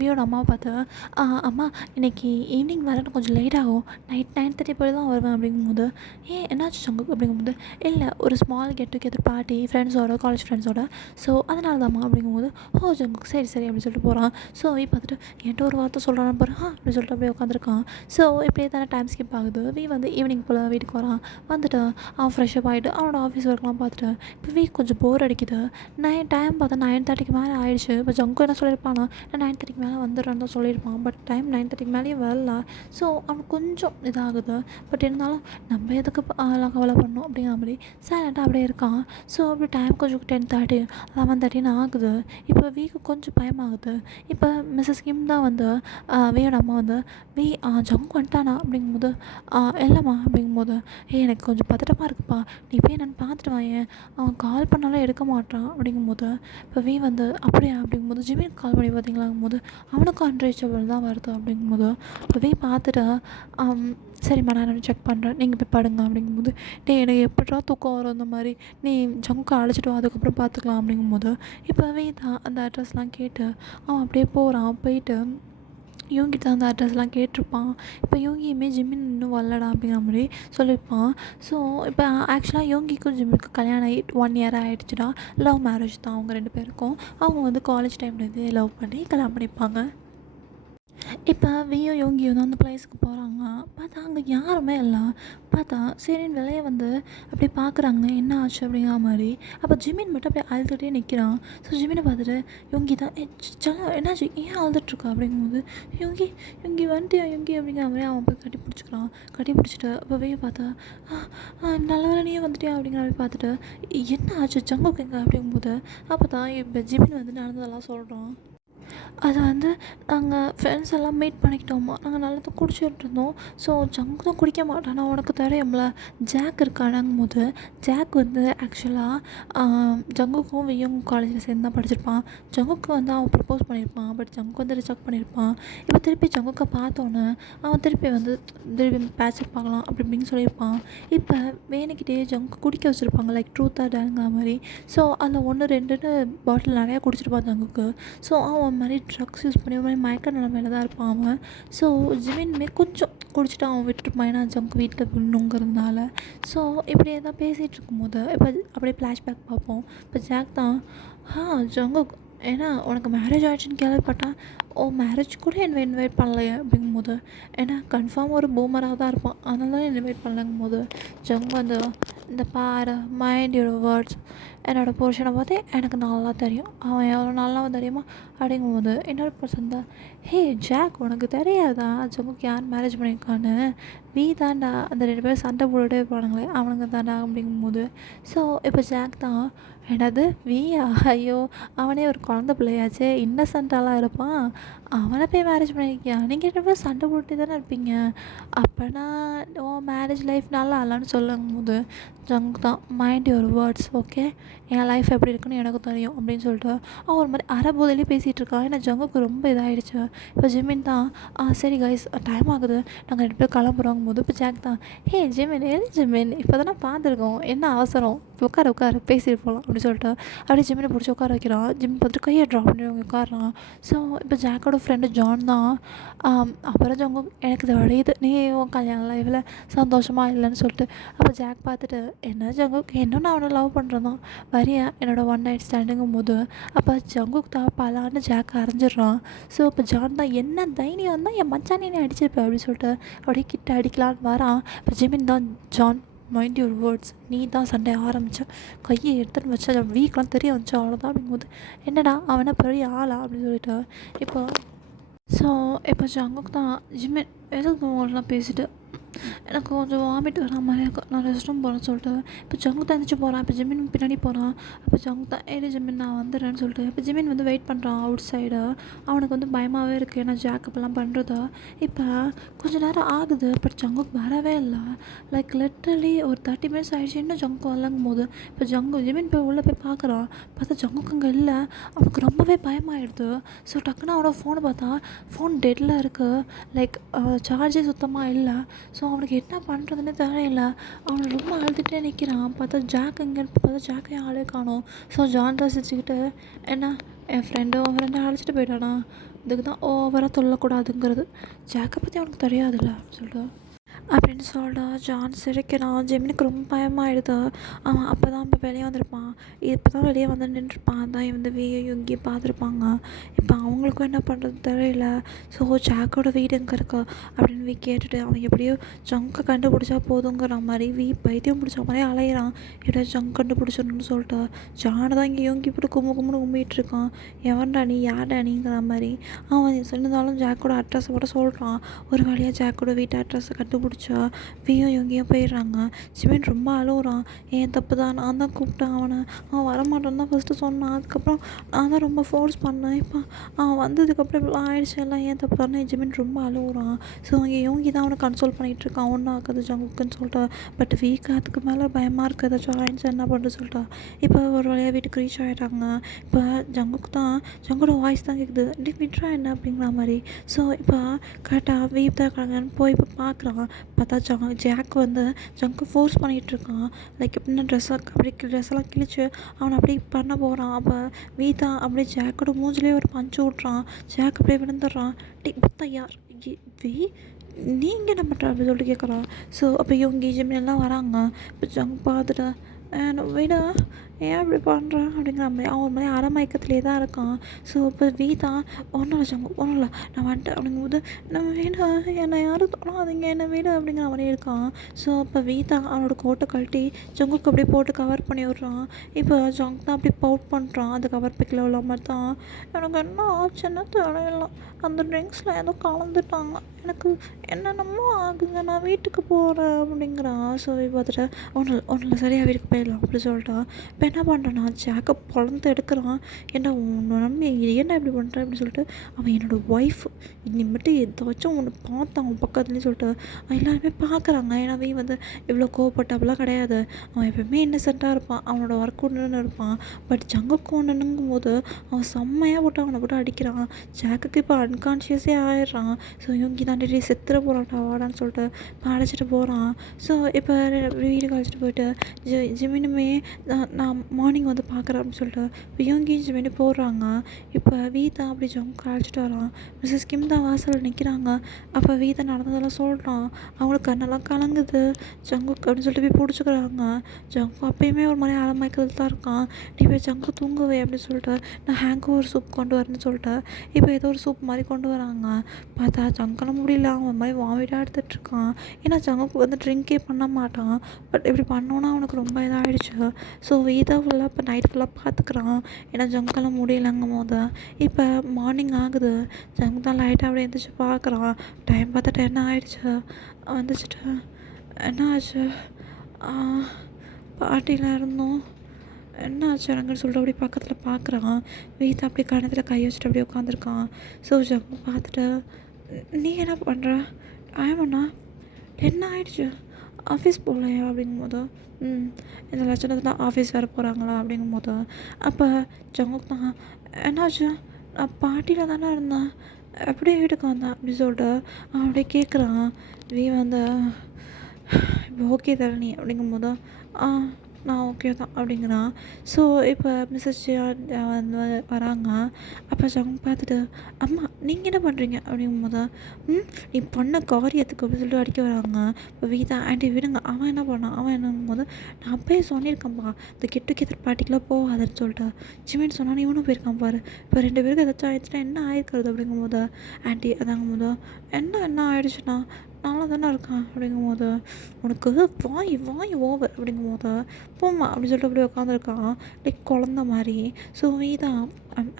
வியோட அம்மாவை பார்த்து அம்மா இன்றைக்கி ஈவினிங் வரேன்னு கொஞ்சம் லேட் ஆகும், நைட் 9:30 போய் தான் வருவேன் அப்படிங்கும்போது என்னாச்சு சங்கு அப்படிங்கும்போது இல்லை ஒரு ஸ்மால் கெட் டுகெதர் பார்ட்டி ஃப்ரெண்ட்ஸோட காலேஜ் ஃப்ரெண்ட்ஸோட ஸோ அதனால தான்மா அப்படிங்கும்போது ஜங்கு சரி அப்படின்னு சொல்லிட்டு போகிறான். ஸோ பார்த்துட்டு என்கிட்ட ஒரு வார்த்தை சொல்கிறான்னு பாரு அப்படின்னு சொல்லிட்டு அப்படியே உட்காந்துருக்கான். ஸோ இப்படியே தானே டைம் ஸ்கிப் ஆகுது. வந்து ஈவினிங் போல் வீட்டுக்கு வரான். வந்துட்டு அவன் ஃப்ரெஷ்ஷப் ஆகிட்டு அவனோட ஆஃபீஸ் ஒர்க்லாம் பார்த்துட்டு இப்போ கொஞ்சம் போர் அடிக்குது. டைம் பார்த்தா 9:30 மேலே ஆயிடுச்சு. இப்போ ஜங்கு என்ன சொல்லியிருப்பான் இருப்பானா, நான் 9:30க்கு மேலே வந்துடுறேன்னு தான் சொல்லியிருப்பான். பட் டைம் 9:30க்கு மேலேயும் வரல. ஸோ அவனுக்கு கொஞ்சம் இதாகுது. பட் இருந்தாலும் நம்ம எதுக்கு அதெல்லாம் கவலை பண்ணணும் அப்படிங்கிற மாதிரி சைலண்ட்டாக அப்படியே இருக்கான். ஸோ அப்படி டைம் கொஞ்சம் 10:30 11:30ன்னு ஆகுது. இப்போ வீக்கு கொஞ்சம் பயமாகுது. இப்போ மிஸ்ஸஸ் கிம் தான் வந்து வீயோட அம்மா வந்து ஜங்கு வந்துட்டானா அப்படிங்கும்போது இல்லைம்மா அப்படிங்கும்போது எனக்கு கொஞ்சம் பதட்டமாக இருக்குப்பா, நீ போய் என்னென்னு பார்த்துட்டு வாயேன், அவன் கால் பண்ணாலும் எடுக்க மாட்டான் அப்படிங்கும்போது இப்போ வந்து அப்படியா அப்படிங்கும்போது ஜிம்மிக்கு கால் பண்ணி பார்த்தீங்களாங்கும்போது அவனுக்கும் அன்ரீச்சபிள் தான் வருது அப்படிங்கும்போது இப்போ பார்த்துட்டு சரிம்மா நான் செக் பண்ணுறேன், நீங்கள் போய் படுங்க அப்படிங்கும்போது எனக்கு எப்படிடா தூக்கம் வரும் அந்த மாதிரி, நீ ஜங்கு அழைச்சிட்டு வா அதுக்கப்புறம் பார்த்துக்கலாம் அப்படிங்கும்போது இப்போவே தான் அந்த அட்ரஸ்லாம் கேட்டு அவன் அப்படியே போகிறான். போயிட்டு இவங்கிட்ட அந்த அட்ரஸ்லாம் கேட்டிருப்பான். இப்போ யோகியுமே ஜிம்மின் இன்னும் வரலடா அப்படிங்கிற மாதிரி சொல்லியிருப்பான். ஸோ இப்போ ஆக்சுவலாக யோகிக்கும் ஜிம்மிக்கும் கல்யாணம் ஆகி 1 இயர் ஆகிடுச்சுடா. லவ் மேரேஜ் தான் அவங்க 2 பேருக்கும். அவங்க வந்து காலேஜ் டைம்லேருந்து லவ் பண்ணி கல்யாணம் பண்ணிப்பாங்க. இப்போ யோகியும் தான் அந்த ப்ளேஸுக்கு போகிறாங்க. பார்த்தா அங்கே யாருமே இல்லை. பார்த்தா சரின்னு வெளியே வந்து அப்படியே பார்க்குறாங்க என்ன ஆச்சு அப்படிங்கிற மாதிரி. அப்போ ஜிமின் மட்டும் அப்படியே அழுதுகிட்டே நிற்கிறான். ஸோ ஜிமினை பார்த்துட்டு யோகி தான் சலா என்னாச்சு ஏன் அழுதுட்ருக்கா அப்படிங்கும்போது யோகி யோகி வந்துட்டியா யோகி அப்படிங்கிற மாதிரி அவன் போய் கட்டி பிடிச்சிக்கிறான். கட்டி பிடிச்சிட்டு அப்போ பார்த்தா நல்ல வேலை நீயே வந்துட்டியா அப்படிங்கிற மாதிரி பார்த்துட்டு என்ன ஆச்சு ஜங்குக்கு எங்க அப்படிங்கும்போது அப்போ தான் இப்போ ஜிமின் வந்து நடந்ததெல்லாம் சொல்கிறான். அது வந்து நாங்கள் ஃப்ரெண்ட்ஸ் எல்லாம் மீட் பண்ணிக்கிட்டோமா, நாங்கள் நல்லா தான் குடிச்சிட்டு இருந்தோம். ஸோ ஜங்க் தான் குடிக்க மாட்டான், நான் உனக்கு தெரியும்ல ஜாக் இருக்கானுங்கும்போது ஜாக் வந்து ஆக்சுவலாக ஜங்குக்கும் வியும் காலேஜில் சேர்ந்து தான் படிச்சிருப்பான். ஜங்குக்கு வந்து அவன் ப்ரப்போஸ் பண்ணியிருப்பான். பட் ஜங்கு வந்து ரிஜெக்ட் பண்ணியிருப்பான். இப்போ திருப்பி ஜங்குக்கை பார்த்தோன்னே அவன் திருப்பி பேட்சப் பார்க்கலாம் அப்படி இப்படின்னு சொல்லியிருப்பான். இப்போ வேணுக்கிட்டே ஜங்கு குடிக்க வச்சுருப்பாங்க லைக் ட்ரூத்தாக டேங்கிற மாதிரி. ஸோ அதில் 1 2ன்னு பாட்டில் நிறையா குடிச்சிருப்பான் ஜங்குக்கு. ஸோ அவன் மாதிரி ட்ரக்ஸ் யூஸ் பண்ணி ஒரு மாதிரி மயக்க நிலைமையில தான் இருப்பான் அவன். ஸோ ஜிமின்மே கொஞ்சம் குடிச்சிட்டு அவன் விட்டுருப்பான், ஏன்னா ஜங்க் வீட்டில் விடணுங்கிறதுனால. ஸோ இப்படியே தான் பேசிகிட்டு இருக்கும்போது இப்போ அப்படியே ஃப்ளாஷ்பேக் பார்ப்போம். இப்போ ஜாக் தான் ஜங்கு ஏன்னா உனக்கு மேரேஜ் ஆகிடுச்சின்னு கேள்விப்பட்டேன், மேரேஜ் கூட என்னை இன்வைட் பண்ணலையே அப்படிங்கும்போது ஏன்னா கன்ஃபார்ம் ஒரு பூமராக தான் இருப்பான், அதனால தான் இன்வைட் பண்ணலங்கும்போது ஜங்கு வந்து இந்த பாரு மைண்ட் யுவர் வேர்ட்ஸ், என்னோடய போர்ஷனை பார்த்து எனக்கு நல்லா தெரியும், அவன் எவ்வளோ நல்லாவும் தெரியுமா அப்படிங்கும்போது இன்னொரு பர்சன் தான் ஹே ஜாக் உனக்கு தெரியாதா ஜங்குக்கு யார் மேரேஜ் பண்ணியிருக்கான்னு, தாண்டா அந்த 2 பேரும் சண்டை போட்டுகிட்டே இருப்பானுங்களே அவனுங்க தாண்டா அப்படிங்கும்போது. ஸோ இப்போ ஜாக் தான் என்னது வீயா ஐயோ அவனே ஒரு குழந்த பிள்ளையாச்சே இன்னசென்ட்டாலாம் இருப்பான், அவனை போய் மேரேஜ் பண்ணியிருக்கியா, நீங்கள் 2 பேரும் சண்டை போட்டு தானே இருப்பீங்க, அப்போனா மேரேஜ் லைஃப் நல்லா இல்லைன்னு சொல்லும்போது ஜங்க் தான் mind your words okay, N life எப்படி இருக்குன்னு எனக்கு தெரியும் அப்படின்னு சொல்லிட்டு அவன் ஒரு மாதிரி அரைபோதையிலே பேசிகிட்டு இருக்கான். ஏன்னா ஜங்குக்கு ரொம்ப இதாகிடுச்சு. இப்போ ஜிமின் தான் சரி கைஸ் டைம் ஆகுது நாங்கள் 2 பேர் கிளம்புறோங்கும் போது இப்போ ஜாக் தான் ஹே ஜிமின் எது ஜிமின் இப்போ தானே பார்த்துருக்கோம் என்ன அவசரம், இப்போ உட்கார பேசிட்டு போகலாம் அப்படின்னு சொல்லிட்டு அப்படியே ஜிமினை பிடிச்சி உட்கார வைக்கிறான். ஜிம் பார்த்துட்டு கையை ட்ராப் பண்ணி உட்காடுறான். ஸோ இப்போ ஜாக்கோட ஃப்ரெண்டு ஜான் தான் அப்புறம் ஜங்கு எனக்கு இது வழியுது நீ உன் கல்யாண லைஃப்பில் சந்தோஷமாக இல்லைன்னு சொல்லிட்டு அப்போ ஜாக் பார்த்துட்டு என்ன ஜங்குக்கு இன்னும் நான் அவனை லவ் பண்ணுறேன் தான் வரியா என்னோடய 1 நைட் ஸ்டாண்டுங்கும் போது அப்போ ஜங்குக்கு தான் பலான்னு ஜாக் அரைஞ்சிடுறான். ஸோ இப்போ ஜான் தான் என்ன தைரியம் தான் என் மச்சானே அடிச்சிருப்பேன் அப்படின்னு சொல்லிட்டு அப்படியே கிட்ட அடிக்கலான்னு வரான். இப்போ ஜிமின் தான் ஜான் மைண்ட் யுவர் வேர்ட்ஸ், நீ தான் சண்டை ஆரம்பித்த கையை எடுத்துன்னு வச்சா வீக்கெலாம் தெரிய வந்துச்சு அவ்வளோதான் அப்படிங்கும்போது என்னடா அவனை பெரிய ஆளா அப்படின்னு சொல்லிட்டு இப்போ ஸோ இப்போ ஜங்குக்கு தான் ஜிமின் எதுக்கு உங்களெலாம் பேசிட்டு எனக்கு கொஞ்சம் வாமிட் வர மாதிரி இருக்கும், நான் ரெஸ்ட் ரூம் போகிறேன்னு சொல்லிட்டு இப்போ ஜங்கு தான் எழுந்திரிச்சு போகிறான். இப்போ ஜிமின் பின்னாடி போகிறான். அப்போ ஜங்கு தான் ஏடி ஜிமின் நான் வந்துடுறேன்னு சொல்லிட்டு இப்போ ஜிமின் வந்து வெயிட் பண்ணுறான் அவுட் சைடு. அவனுக்கு வந்து பயமாகவே இருக்குது ஏன்னா ஜாக்கப்லாம் பண்ணுறதா. இப்போ கொஞ்சம் நேரம் ஆகுது பட் ஜங்குக்கு வரவே இல்லை. லைக் லிட்ரலி ஒரு 30 மினிட்ஸ் ஆகிடுச்சு இன்னும் ஜங்கு வரலங்கும் போது இப்போ ஜிமின் போய் உள்ளே போய் பார்க்குறான். பார்த்தா ஜங்குக்கு அங்கே இல்லை. அவனுக்கு ரொம்பவே பயமாகிடுது. ஸோ டக்குன்னு அவனோட ஃபோனை பார்த்தா ஃபோன் டெட்டில் இருக்குது, லைக் சார்ஜே சுத்தமாக இல்லை. ஸோ அவனுக்கு என்ன பண்ணுறதுன்னு தெரியல. அவனை ரொம்ப அழுதுகிட்டே நிற்கிறான். பார்த்தா ஜாக் எங்கே பார்த்தா ஜாக்கே ஆளே காணோம். ஸோ ஜான் ரசிச்சுக்கிட்டு என்ன என் ஃப்ரெண்டை அழைச்சிட்டு போயிட்டானா, இதுக்கு தான் ஓவராக சொல்லக்கூடாதுங்கிறது, ஜாக்கை பற்றி அவனுக்கு தெரியாதுல்ல அப்படின்னு சொல்லிட்டு அப்படின்னு சொல்லிட்டு ஜான் சிரிக்கிறான். ஜெமினிக்கு ரொம்ப பயமாயிடுது. அவன் அப்போ தான் இப்போ வெளியே வந்திருப்பான். இப்போ தான் வெளியே வந்து நின்றுருப்பான். அதான் இந்த வியும் யுங்கியும் பார்த்துருப்பாங்க. இப்போ அவங்களுக்கும் என்ன பண்ணுறது தெரியல. ஸோ ஜாக்கோட வீடு எங்கே இருக்கா அப்படின்னு கேட்டுட்டு அவன் எப்படியோ ஜங்கை கண்டுபிடிச்சா போதுங்கிற மாதிரி பைத்தியம் பிடிச்ச மாதிரி அலையிறான். எப்படியோ ஜங்க் கண்டுபிடிச்சிடணும்னு சொல்லிட்டு ஜானை தான் இங்கே யுங்கி இப்படி கும்பிட்டு கும்பிட்டு இருக்கான். எவன்டா நீ யார்டா நீங்கிற மாதிரி அவன் சொன்னதாலும் ஜாக்கோட அட்ரஸை கூட சொல்கிறான். ஒரு வழியாக ஜாக்கோட வீட்டு அட்ரஸை கண்டுபிடிச்சா வியும் யுங்கியும் போயிடுறாங்க. ஜிமின் ரொம்ப அழுகுறான். ஏன் தப்பு தான், நான் தான் கூப்பிட்டேன் அவனை, அவன் வரமாட்டான்னு தான் ஃபஸ்ட்டு சொன்னான். அதுக்கப்புறம் நான் தான் ரொம்ப ஃபோர்ஸ் பண்ணேன். இப்போ அவன் வந்ததுக்கப்புறம் இப்படிலாம் ஆயிடுச்சு, எல்லாம் ஏன் தப்பு தானே ஜிமின் ரொம்ப அழுகுறான். ஸோ இங்கே யோங்கி தான் அவனை கன்சோல் பண்ணிகிட்டு இருக்கான். ஒன்றும் ஆகாது ஜங்குக்குன்னு சொல்லிட்டா. பட் வீக்காக அதுக்கு மேலே பயமாக இருக்குது ஏதாச்சும் ஆயிடுச்சு என்ன பண்ணுறது சொல்லிட்டா. இப்போ ஒரு வழியாக வீட்டுக்கு ரீச் ஆகிட்டாங்க. இப்போ ஜங்குக்கு தான் ஜங்கோட வாய்ஸ் தான் கேட்குது. டி விட்ரா என்ன அப்படிங்கிற மாதிரி. ஸோ இப்போ கரெக்டாக வீப் தான் கிடங்கன்னு போய் இப்போ பார்க்குறான். பார்த்தா ஜாக் வந்து ஜங்கு ஃபோர்ஸ் பண்ணிகிட்ருக்கான். லைக் எப்படின்னா ட்ரெஸ்ஸெல்லாம் கிழிச்சு அவனை அப்படியே பண்ண போகிறான். அப்போ வீதா அப்படியே ஜாக்கோட மூஞ்சிலே ஒரு பஞ்சு விட்றான். ஜாக் அப்படியே விழுந்துடுறான். டி புத்தா யார் வி நீங்கள் என்ன பண்ணுற அப்படின்னு சொல்லிட்டு கேட்குறான். ஸோ அப்போ இவங்க ஜிம்மெல்லாம் வராங்க. இப்போ ஜங்க் பார்த்துட்டு விட ஏன் இப்படி பண்ணுறான் அப்படிங்கிற மாதிரி அவன் மாதிரி அரைமயக்கத்துலேயே தான் இருக்கான். ஸோ இப்போ வீதா ஒன்றும் இல்லை ஜங்கு ஒன்றும் இல்லை நான் வந்துட்டேன் அப்படிங்கும்போது என்ன வீடா என்னை யாரும் தொடாதீங்க என்ன வீடு அப்படிங்கிற மாதிரி இருக்கான். ஸோ இப்போ வீதா அவனோட கோட்டை கழட்டி ஜங்குக்கு அப்படியே போட்டு கவர் பண்ணி விட்றான். இப்போ ஜங்க் தான் அப்படி பவுட் பண்ணுறான். அந்த கவர் பிக்கில் உள்ள மாதிரி தான். எனக்கு என்ன ஆச்சுன்னு தெரியல, அந்த ட்ரிங்க்ஸில் ஏதோ கலந்துட்டாங்க, எனக்கு என்னென்னமோ ஆகுது, நான் வீட்டுக்கு போகிறேன் அப்படிங்கிறான். ஸோ பார்த்துட்டு ஒன்றில் சரியாக வீட்டுக்கு போயிடலாம் அப்படி சொல்லிட்டா. இப்போ என்ன பண்ணுறான்னா ஜாக்கை பொழந்து எடுக்கிறான். ஏன்னா உன்னை நம்பி ஏன்டா இப்படி பண்ணுறேன் அப்படின்னு சொல்லிட்டு அவன் என்னோடய ஒய்ஃப் இனிமேட்டு ஏதாச்சும் ஒன்று பார்த்தான் அவன் பக்கத்துலேயும் சொல்லிட்டு எல்லாருமே பார்க்குறாங்க. ஏன்னா அவன் வந்து இவ்வளோ கோவப்பட்டப்பெல்லாம் கிடையாது. அவன் எப்பவுமே இன்னசென்ட்டாக இருப்பான், அவனோட ஒர்க் ஒன்றுன்னு இருப்பான். பட் ஜங்குக்கு ஒன்றுங்கும் போது அவன் செம்மையாக போட்டு அவனை போட்டு அடிக்கிறான். ஜாக்குக்கு இப்போ அன்கான்ஷியஸே ஆயிடுறான். ஸோ இவங்க தாண்டி செத்துற போகிறான்டா வாடான்னு சொல்லிட்டு இப்போ அழைச்சிட்டு போகிறான். ஸோ இப்போ வீட்டுக்கு அழைச்சிட்டு போயிட்டு ஜிமினுமே நான் மார்னிங் வந்து பார்க்குறேன் அப்படின்னு சொல்லிட்டு இப்போ யோங்கியும் ஜிமினு போடுறாங்க. இப்போ வீதா அப்படி ஜங்க் அழைச்சிட்டு வரான். மிஸ்ஸஸ் கிம் தான் வாசலில் நிற்கிறாங்க. அப்போ வீதா நடந்ததெல்லாம் சொல்கிறான். அவங்களுக்கு கண்ணெல்லாம் கலங்குது. ஜங்குக்கு அப்படின்னு சொல்லிட்டு போய் பிடிச்சிக்கிறாங்க. ஜங்கு அப்பயுமே ஒரு மாதிரி அலமயக்கத்தில் தான் இருக்கான். நீ போய் ஜங்கு தூங்குவே அப்படின்னு சொல்லிட்டு நான் ஒரு சூப் கொண்டு வரேன்னு சொல்லிட்டு இப்போ ஏதோ ஒரு சூப் மாதிரி கொண்டு வராங்க. பார்த்தா ஜங்கெல்லாம் முடியல, அவன் மாதிரி வாமிட்டாக எடுத்துகிட்ருக்கான். ஏன்னா ஜங்குக்கு வந்து ட்ரிங்கே பண்ண மாட்டான். பட் இப்படி பண்ணோன்னா அவனுக்கு ரொம்ப இதாகிடுச்சு. ஸோ வீதா ஃபுல்லாக இப்போ நைட் ஃபுல்லாக பார்த்துக்குறான். ஏன்னா ஜங்கெல்லாம் முடியலங்கும் போது இப்போ மார்னிங் ஆகுது. ஜங்க் தான் லைட்டாக அப்படியே எழுந்திரிச்சு பார்க்குறான். டைம் பார்த்தா 10 ஆகிடுச்சு. வந்துச்சுட்டு என்ன ஆச்சு, பாட்டியில் இருந்தோம், என்ன ஆச்சு எனக்குன்னு சொல்லிட்டு அப்படி பக்கத்தில் பார்க்குறான். வீட்டை அப்படி கணத்தில் கை வச்சுட்டு அப்படியே உட்காந்துருக்கான். ஸோ ஜங்கு பார்த்துட்டு நீ என்ன பண்ணுற ஆயமண்ணா என்ன ஆயிடுச்சு, ஆஃபீஸ் போகலையா அப்படிங்கும்போது இந்த லட்சணத்தில் ஆஃபீஸ் வேறு போகிறாங்களா அப்படிங்கும்போது அப்போ ஜங்குக்கு தான் என்னாச்சு, நான் பாட்டியில் தானே இருந்தேன், எப்படி வீட்டுக்கு வந்தேன் அப்படின்னு சொல்லிட்டு அவன் அப்படியே கேட்குறான். வந்து இப்போ ஓகே தானே நீ அப்படிங்கும்போது நான் ஓகே தான் அப்படிங்கிறான். ஸோ இப்போ மிஸ்ஸஸ் வந்து வராங்க. அப்போ ஜங் பார்த்துட்டு அம்மா நீங்கள் என்ன பண்ணுறீங்க அப்படிங்கும்போது நீ பண்ண காரியத்துக்கு அப்படின்னு சொல்லிட்டு அடிக்க வராங்க. இப்போ வீதா ஆண்டி விடுங்க, அவன் என்ன பண்ணான், அவன் என்னங்கும்போது நான் அப்பயே சொல்லியிருக்கேன்ப்பா இந்த கெட்டு பாட்டிக்கெலாம் போகாதுன்னு சொல்லிட்டு ஜிமின்னு சொன்னான், இவனும் போயிருக்கான் பாரு. இப்போ 2 பேருக்கு ஏதாச்சும் ஆயிடுச்சுன்னா என்ன ஆயிருக்கிறது அப்படிங்கும்போது ஆண்டி அதாங்கும்போது என்ன ஆயிடுச்சுன்னா நல்லா தானே இருக்கான் அப்படிங்கும்போது உனக்கு வாய் ஓவர் அப்படிங்கும்போது போம்மா அப்படின்னு சொல்லிட்டு அப்படியே உட்காந்துருக்கான் லைக் குழந்த மாதிரி. ஸோ வீதான்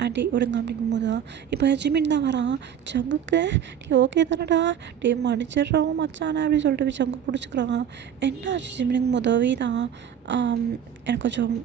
ஆண்டி விடுங்க அப்படிங்கும்போது இப்போ ஜிமின் தான் வரான். ஜங்குக்கு நீ ஓகே தானடா டே மன்னிச்சிடுறான் மச்சானே அப்படின்னு சொல்லிட்டு ஜங்கு பிடிச்சிக்கிறான். என்ன ஆச்சு ஜிமினுங்கும் போது வீதான் எனக்கு கொஞ்சம்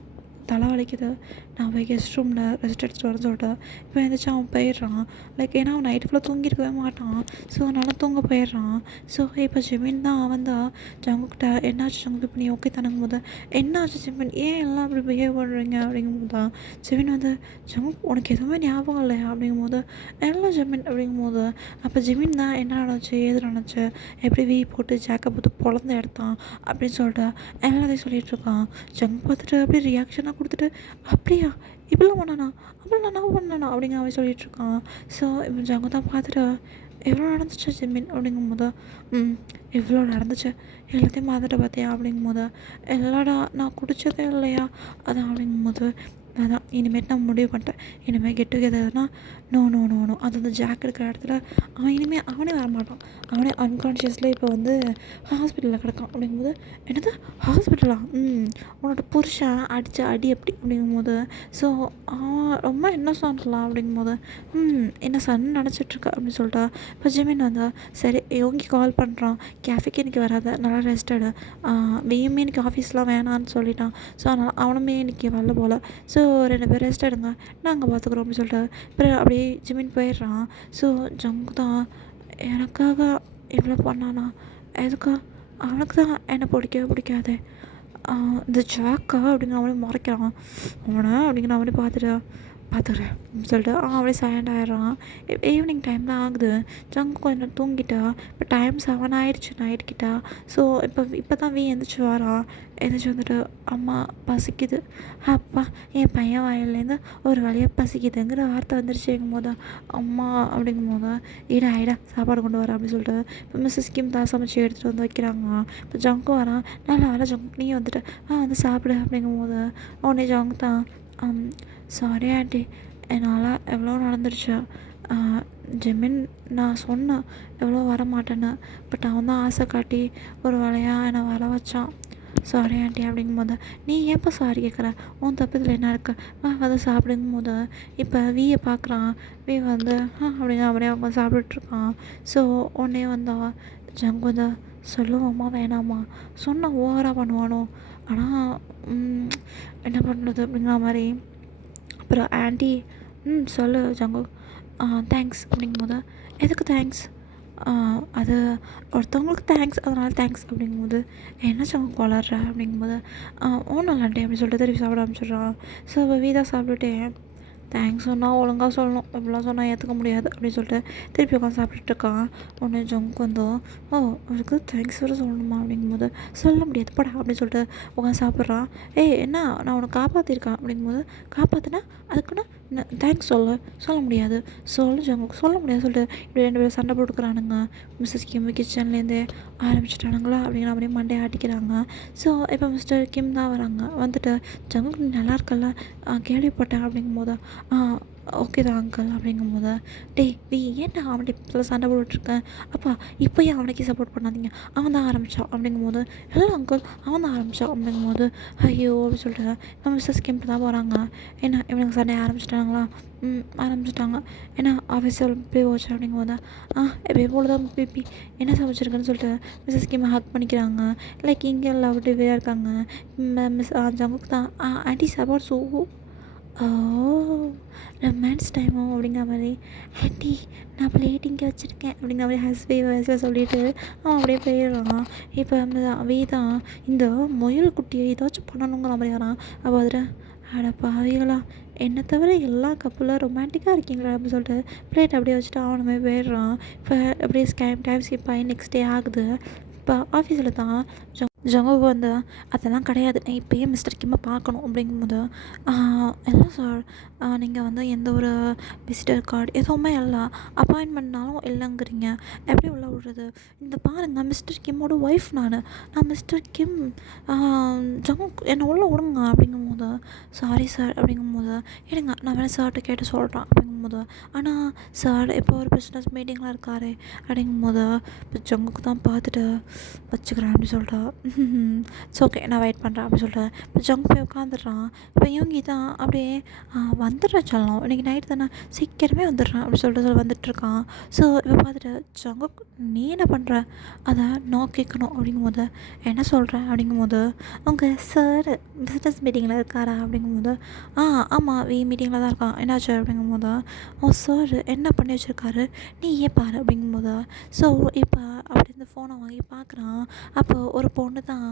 தலை வலிக்குது, நான் போய் கெஸ்ட் ரூமில் ரெஸ்ட் எடுத்துட்டு வரேன்னு சொல்லிட்டு இப்போ எழுந்திரிச்சு அவன் போயிடுறான். லைக் ஏன்னா அவன் நைட்டு ஃபுல்லாக தூங்கியிருக்கவே மாட்டான். ஸோ அதனால் தூங்க போயிடுறான். ஸோ இப்போ ஜிமின் தான் அவன் தான் ஜங்குக்கிட்ட என்னாச்சு ஜங்கு இப்போ நீ ஓகே தானுங்கும் போது என்னாச்சு ஜிமின் ஏன் எல்லாம் அப்படி பிஹேவ் பண்ணுறீங்க அப்படிங்கும்போது தான் ஜிமின் வந்து ஜங்கு உனக்கு எதுவுமே ஞாபகம் இல்லையா அப்படிங்கும்போது எல்லாம் ஜிமின் அப்படிங்கும்போது அப்போ ஜிமின் தான் என்ன நடந்துச்சு ஏது நடந்துச்சு எப்படி போட்டு ஜாக்கை பார்த்து பொழந்து எடுத்தான் அப்படின்னு சொல்லிட்டு எல்லாத்தையும் சொல்லிகிட்டு இருக்கான். ஜங்கு பார்த்துட்டு அப்படியே ரியாக்ஷனாக கொடுத்துட்டு அப்படியா இப்படிலாம் பண்ணானா அப்படிலாம் நான் பண்ணானா அப்படிங்க அவன் சொல்லிகிட்ருக்கான். ஸோ இப்போ ஜங்கு தான் பார்த்துட்டு எவ்வளோ நடந்துச்சு ஜிமின் அப்படிங்கும்போது, ம் இவ்வளோ நடந்துச்சு, எல்லாத்தையும் மறந்துட்ட பார்த்தியா அப்படிங்கும்போது, இல்லைடா நான் குடித்ததே இல்லையா அதான் அப்படிங்கும்போது, அதான் இனிமேட்டு நான் முடிவு பண்ணிட்டேன். இனிமேல் கெட் டுகெதர்னா நோ நோ நோ நோ. அது அந்த ஜாக் இருக்கிற இடத்துல அவன் இனிமேல் அவனே வரமாட்டான். அவனே அன்கான்ஷியஸில் இப்போ வந்து ஹாஸ்பிட்டலில் கிடக்கான் அப்படிங்கும்போது, என்னது ஹாஸ்பிட்டலா? உன்னோட புருஷன் அடித்த அடி எப்படி அப்படிங்கும்போது, ஸோ அவன் ரொம்ப இன்னசென்ட்லாம் அப்படிங்கும்போது, என்ன சன் நினச்சிட்ருக்க அப்படின்னு சொல்லிட்டா. இப்போ ஜிமின் வந்தா, சரி யோகி கால் பண்ணுறான், கேஃபேக்கு இன்றைக்கி வராத, நல்லா ரெஸ்ட் எடு. வெய்யுமே இன்றைக்கி ஆஃபீஸ்லாம் வேணான்னு சொல்லிட்டான். ஸோ அதனால் அவனுமே இன்றைக்கி வரல போல். ஸோ 2 பேரும் ரெஸ்ட் எடுங்க, நாங்கள் பார்த்துக்குறோம் அப்படின்னு சொல்லிட்டு அப்புறம் அப்படியே ஜிமின் போயிடுறான். ஸோ ஜங்கு தான் எனக்காக இவ்வளோ பண்ணானா, எதுக்கா? அவனுக்கு தான் என்னை பிடிக்கவே பிடிக்காது. இந்த ஜாக்கா அப்படின்னு அவனே முறைக்கிறான். அவனை அப்படிங்கிற அவனே பார்த்துக்கிறேன் அப்படின்னு சொல்லிட்டு அப்படியே சைலண்ட் ஆகிடுறான். ஈவினிங் டைம் தான் ஆகுது. ஜங்கு கொஞ்சம் நேரம் தூங்கிட்டா. இப்போ டைம் 7 ஆகிடுச்சு நைட்டுக்கிட்ட. ஸோ இப்போ தான் எந்திரிச்சு வரான். எந்திரிச்சு வந்துட்டு அம்மா பசிக்குது. அப்பா என் பையன் வாயிலேருந்து ஒரு வழியாக பசிக்குதுங்கிற வார்த்தை வந்துருச்சுங்கும் போது, அம்மா அப்படிங்கும் போது, ஈடா சாப்பாடு கொண்டு வரேன் அப்படின்னு சொல்லிட்டு இப்போ மிஸ்ஸஸ் கிம் தான் சமைச்சு எடுத்துகிட்டு வந்து வைக்கிறாங்க. இப்போ ஜங்கு வரான். நல்லா வேலை ஜங்கு நீ வந்துட்டு வந்து சாப்பிடு அப்படிங்கும் போது உடனே ஜங்கு தான், சாரி ஆண்டி, என்னால் எவ்வளோ நடந்துருச்சு. ஜெமின் நான் சொன்னேன் எவ்வளோ வரமாட்டேன்னு, பட் அவன் தான் ஆசை காட்டி ஒரு வேலையாக என்னை வர வச்சான். சாரி ஆண்டி அப்படிங்கும்போது, நீ ஏன்ப்பா சாரி கேட்குற? உன் தப்பு இதில் என்ன இருக்கு? வந்து சாப்பிடுங்கும் போது இப்போ வீயை பார்க்குறான். வந்து அப்படிங்க அப்படியே அவங்க சாப்பிட்டுட்ருக்கான். ஸோ உடனே வந்தா ஜங்கு வந்து, சொல்லுவோம்மா வேணாமா, சொன்னால் ஓவராக பண்ணுவானோ, ஆனால் என்ன பண்ணுறது அப்படிங்கிற மாதிரி. அப்புறம் ஆண்டி சொல்லு ஜங்கு, தேங்க்ஸ் அப்படிங்கும்போது, எதுக்கு தேங்க்ஸ்? அது ஒருத்தவங்களுக்கு தேங்க்ஸ், அதனால் தேங்க்ஸ் அப்படிங்கும்போது, என்ன ஜங்கு கொளர்ற அப்படிங்கும்போது, ஒன்றும் இல்லைன்ட்டு அப்படின்னு சொல்லிட்டு திருப்பி சாப்பிட ஆரம்பிச்சிடுறான். ஸோ வீதா சாப்பிட்டுட்டே, தேங்க்ஸ் சொன்னால் ஒழுங்காக சொல்லணும், இப்படிலாம் சொன்னால் ஏற்றுக்க முடியாது அப்படின்னு சொல்லிட்டு திருப்பி உட்காந்து சாப்பிட்டுட்ருக்கான். உடனே ஜங்கு வந்தோம், அவருக்கு தேங்க்ஸ் வேறு சொல்லணுமா அப்படிங்கும்போது, சொல்ல முடியாது படா அப்படின்னு சொல்லிட்டு உட்காந்து சாப்பிட்றான். என்ன நான் உன்னை காப்பாற்றிருக்கேன் அப்படிங்கும்போது, காப்பாற்றினா அதுக்குன்னா தேங்க்ஸ் சொல்ல முடியாது, ஜங்கு சொல்ல முடியாது சொல்லிட்டு இப்படி 2 பேரும் சண்டை போட்டுக்கிறானுங்க. மிஸ்ஸஸ் கிம் கிச்சன்லேருந்தே ஆரம்பிச்சிட்டானுங்களா அப்படிங்கிற அப்படியே மண்டையை ஆட்டிக்கிறாங்க. ஸோ இப்போ மிஸ்டர் கிம் தான் வராங்க. வந்துட்டு ஜங்கு நல்லா இருக்கல்ல, கேள்விப்பட்டேன் அப்படிங்கும்போது, ஓகே தான் அங்கிள் அப்படிங்கும்போது, ஏன்டா அவன்கிட்ட இப்போலாம் சண்டை போட்டுட்ருக்கேன், அப்பா இப்போயே அவனுக்கே சப்போர்ட் பண்ணாதீங்க, அவன் தான் ஆரம்பித்தான் அப்படிங்கும்போது, இல்லை அங்கிள் அவன் தான் ஆரம்பித்தான் அப்படிங்கும்போது, ஐயோ அப்படின்னு சொல்லிட்டு நம்ம மிஸ்ஸஸ் கிம்ட்டு தான் போகிறாங்க. என்ன இவனுக்கு சண்டை ஆரம்பிச்சிட்டாங்களா? ஆரம்பிச்சிட்டாங்க. ஏன்னா ஆஃபீஸில் போய் போச்சு அப்படிங்கும்போது, எப்போ போல தான் பிபி என்ன சமைச்சிருக்குன்னு சொல்லிட்டு மிஸ்ஸஸ் கிம் ஹக் பண்ணிக்கிறாங்க. லைக் இங்கே லவ்லியாக இருக்காங்க. மிஸ் ஜங்குக்கு தான் ஆண்டி சப்போர்ட் ஓ ரொமான்ஸ் டைமோ அப்படிங்கிற மாதிரி, ஆண்டி நான் பிளேட் இங்கே வச்சுருக்கேன் அப்படிங்கிற மாதிரி ஹஸ்பி வயசில் சொல்லிவிட்டு அவன் அப்படியே போயிடுறான். இப்போ தான் இந்த முயல் குட்டியை ஏதாச்சும் பண்ணணுங்கிற மாதிரி வரான். அப்போ அதில் அட பாவிகளா, என்னை தவிர எல்லா கப்பலும் ரொமான்டிக்காக இருக்கீங்களா அப்படின்னு சொல்லிட்டு பிளேட் அப்படியே வச்சுட்டு அவனுமே போயிடுறான். இப்போ அப்படியே டைம் ஸ்கிப் ஆகி நெக்ஸ்ட் டே ஆகுது. இப்போ ஆஃபீஸில் தான் ஜங்குக்கு வந்து, அதெல்லாம் கிடையாது, நான் இப்போயே மிஸ்டர் கிம்மை பார்க்கணும் அப்படிங்கும்போது, இல்லை சார், நீங்கள் வந்து எந்த ஒரு விசிட்டர் கார்டு எதுவுமே இல்லை, அப்பாயின்மெண்ட்னாலும் இல்லைங்கிறீங்க, எப்படி உள்ள விடுறது? இந்த பாருங்கள் மிஸ்டர் கிம்மோட ஒய்ஃப் நான் மிஸ்டர் கிம், ஜங்கு என்னை உள்ளே விடுங்க அப்படிங்கும்போது, சாரி சார் அப்படிங்கும்போது, இருங்க நான் வேணால் சார்கிட்ட கேட்டு சொல்கிறேன் அப்படிங்கும்போது, ஆனால் சார் இப்போ ஒரு பிஸ்னஸ் மீட்டிங்கில் இருக்காரு அப்படிங்கும்போது, இப்போ ஜங்குக்கு தான் பார்த்துட்டு வச்சுக்கிறேன் அப்படின்னு சொல்லிட்டா. இட்ஸ் ஓகே நான் வெயிட் பண்ணுறேன் அப்படின்னு சொல்லிட்டு இப்போ ஜங்கு போய் உட்காந்துடுறான். இப்போ இவங்கி தான் அப்படியே வந்துடுறேன் சொல்லலாம், இன்றைக்கி நைட் தானே சீக்கிரமே வந்துடுறேன் அப்படின்னு சொல்லிட்டு வந்துட்டுருக்கான். ஸோ இப்போ பார்த்துட்டு ஜங்கு நீ என்ன பண்ணுற, அதை நான் கேட்கணும் அப்படிங்கும்போது, என்ன சொல்கிறேன் அப்படிங்கும்போது, உங்கள் சார் பிஸ்னஸ் மீட்டிங்கில் இருக்காரா அப்படிங்கும்போது, ஆமாம் மீட்டிங்கில் தான் இருக்கான், என்னாச்சு அப்படிங்கும்போது, சார் என்ன பண்ணி வச்சுருக்காரு நீ ஏன் பாரு அப்படிங்கும்போது, ஸோ இப்போ அப்படி இந்த ஃபோனை வாங்கி பார்க்குறான். அப்போது ஒரு பொண்ணு தான்,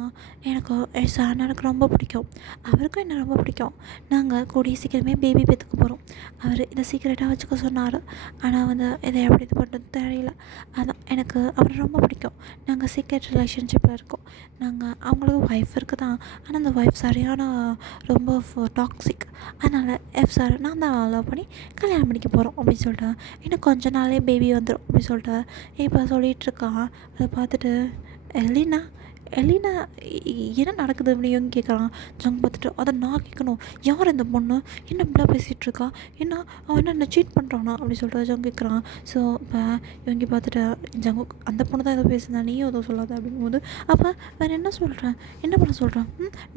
என் சார் எனக்கு ரொம்ப பிடிக்கும், அவருக்கும் என்ன ரொம்ப பிடிக்கும், நாங்கள் கூடிய சீக்கிரமே பேபி பெற்றுக்க போகிறோம், அவர் இதை சீக்கிரட்டாக வச்சுக்க சொன்னார், ஆனால் வந்து இதை எப்படி இது பண்ணுறது தெரியல, அதான் எனக்கு அவரை ரொம்ப பிடிக்கும், நாங்கள் சீக்ரெட் ரிலேஷன்ஷிப்பில் இருக்கோம், நாங்கள் அவங்களுக்கு ஒய்ஃப் இருக்குது தான், ஆனால் அந்த ஒய்ஃப் சரியான ரொம்ப டாக்ஸிக், அதனால் சார் நான் தான் லவ் பண்ணி கல்யாணம் மணிக்கு போகிறோம் அப்படின்னு சொல்லிட்டு, இன்னும் கொஞ்ச நாளே பேபி வந்துடும் அப்படின்னு சொல்லிட்டு இப்போ சொல்லிகிட்ருக்கான். அதை பார்த்துட்டு எலினா எலினா என்ன நடக்குது அப்படின்னு கேட்குறான். ஜங் பார்த்துட்டு அதை நான் கேட்கணும், யார் இந்த பொண்ணு, என்ன இப்படிலாம் பேசிகிட்ருக்கா, என்ன அவன் என்ன சீட் பண்ணுறானா அப்படின்னு சொல்லிட்டு ஜங் கேட்குறான். ஸோ இப்போ இவங்க பார்த்துட்டு ஜங்கு அந்த பொண்ணு தான் ஏதோ பேசுனா, நீயும் ஏதோ சொல்லாத அப்படிங்கும்போது, அப்போ வேறு என்ன சொல்கிறேன், என்ன பண்ண சொல்கிறேன்,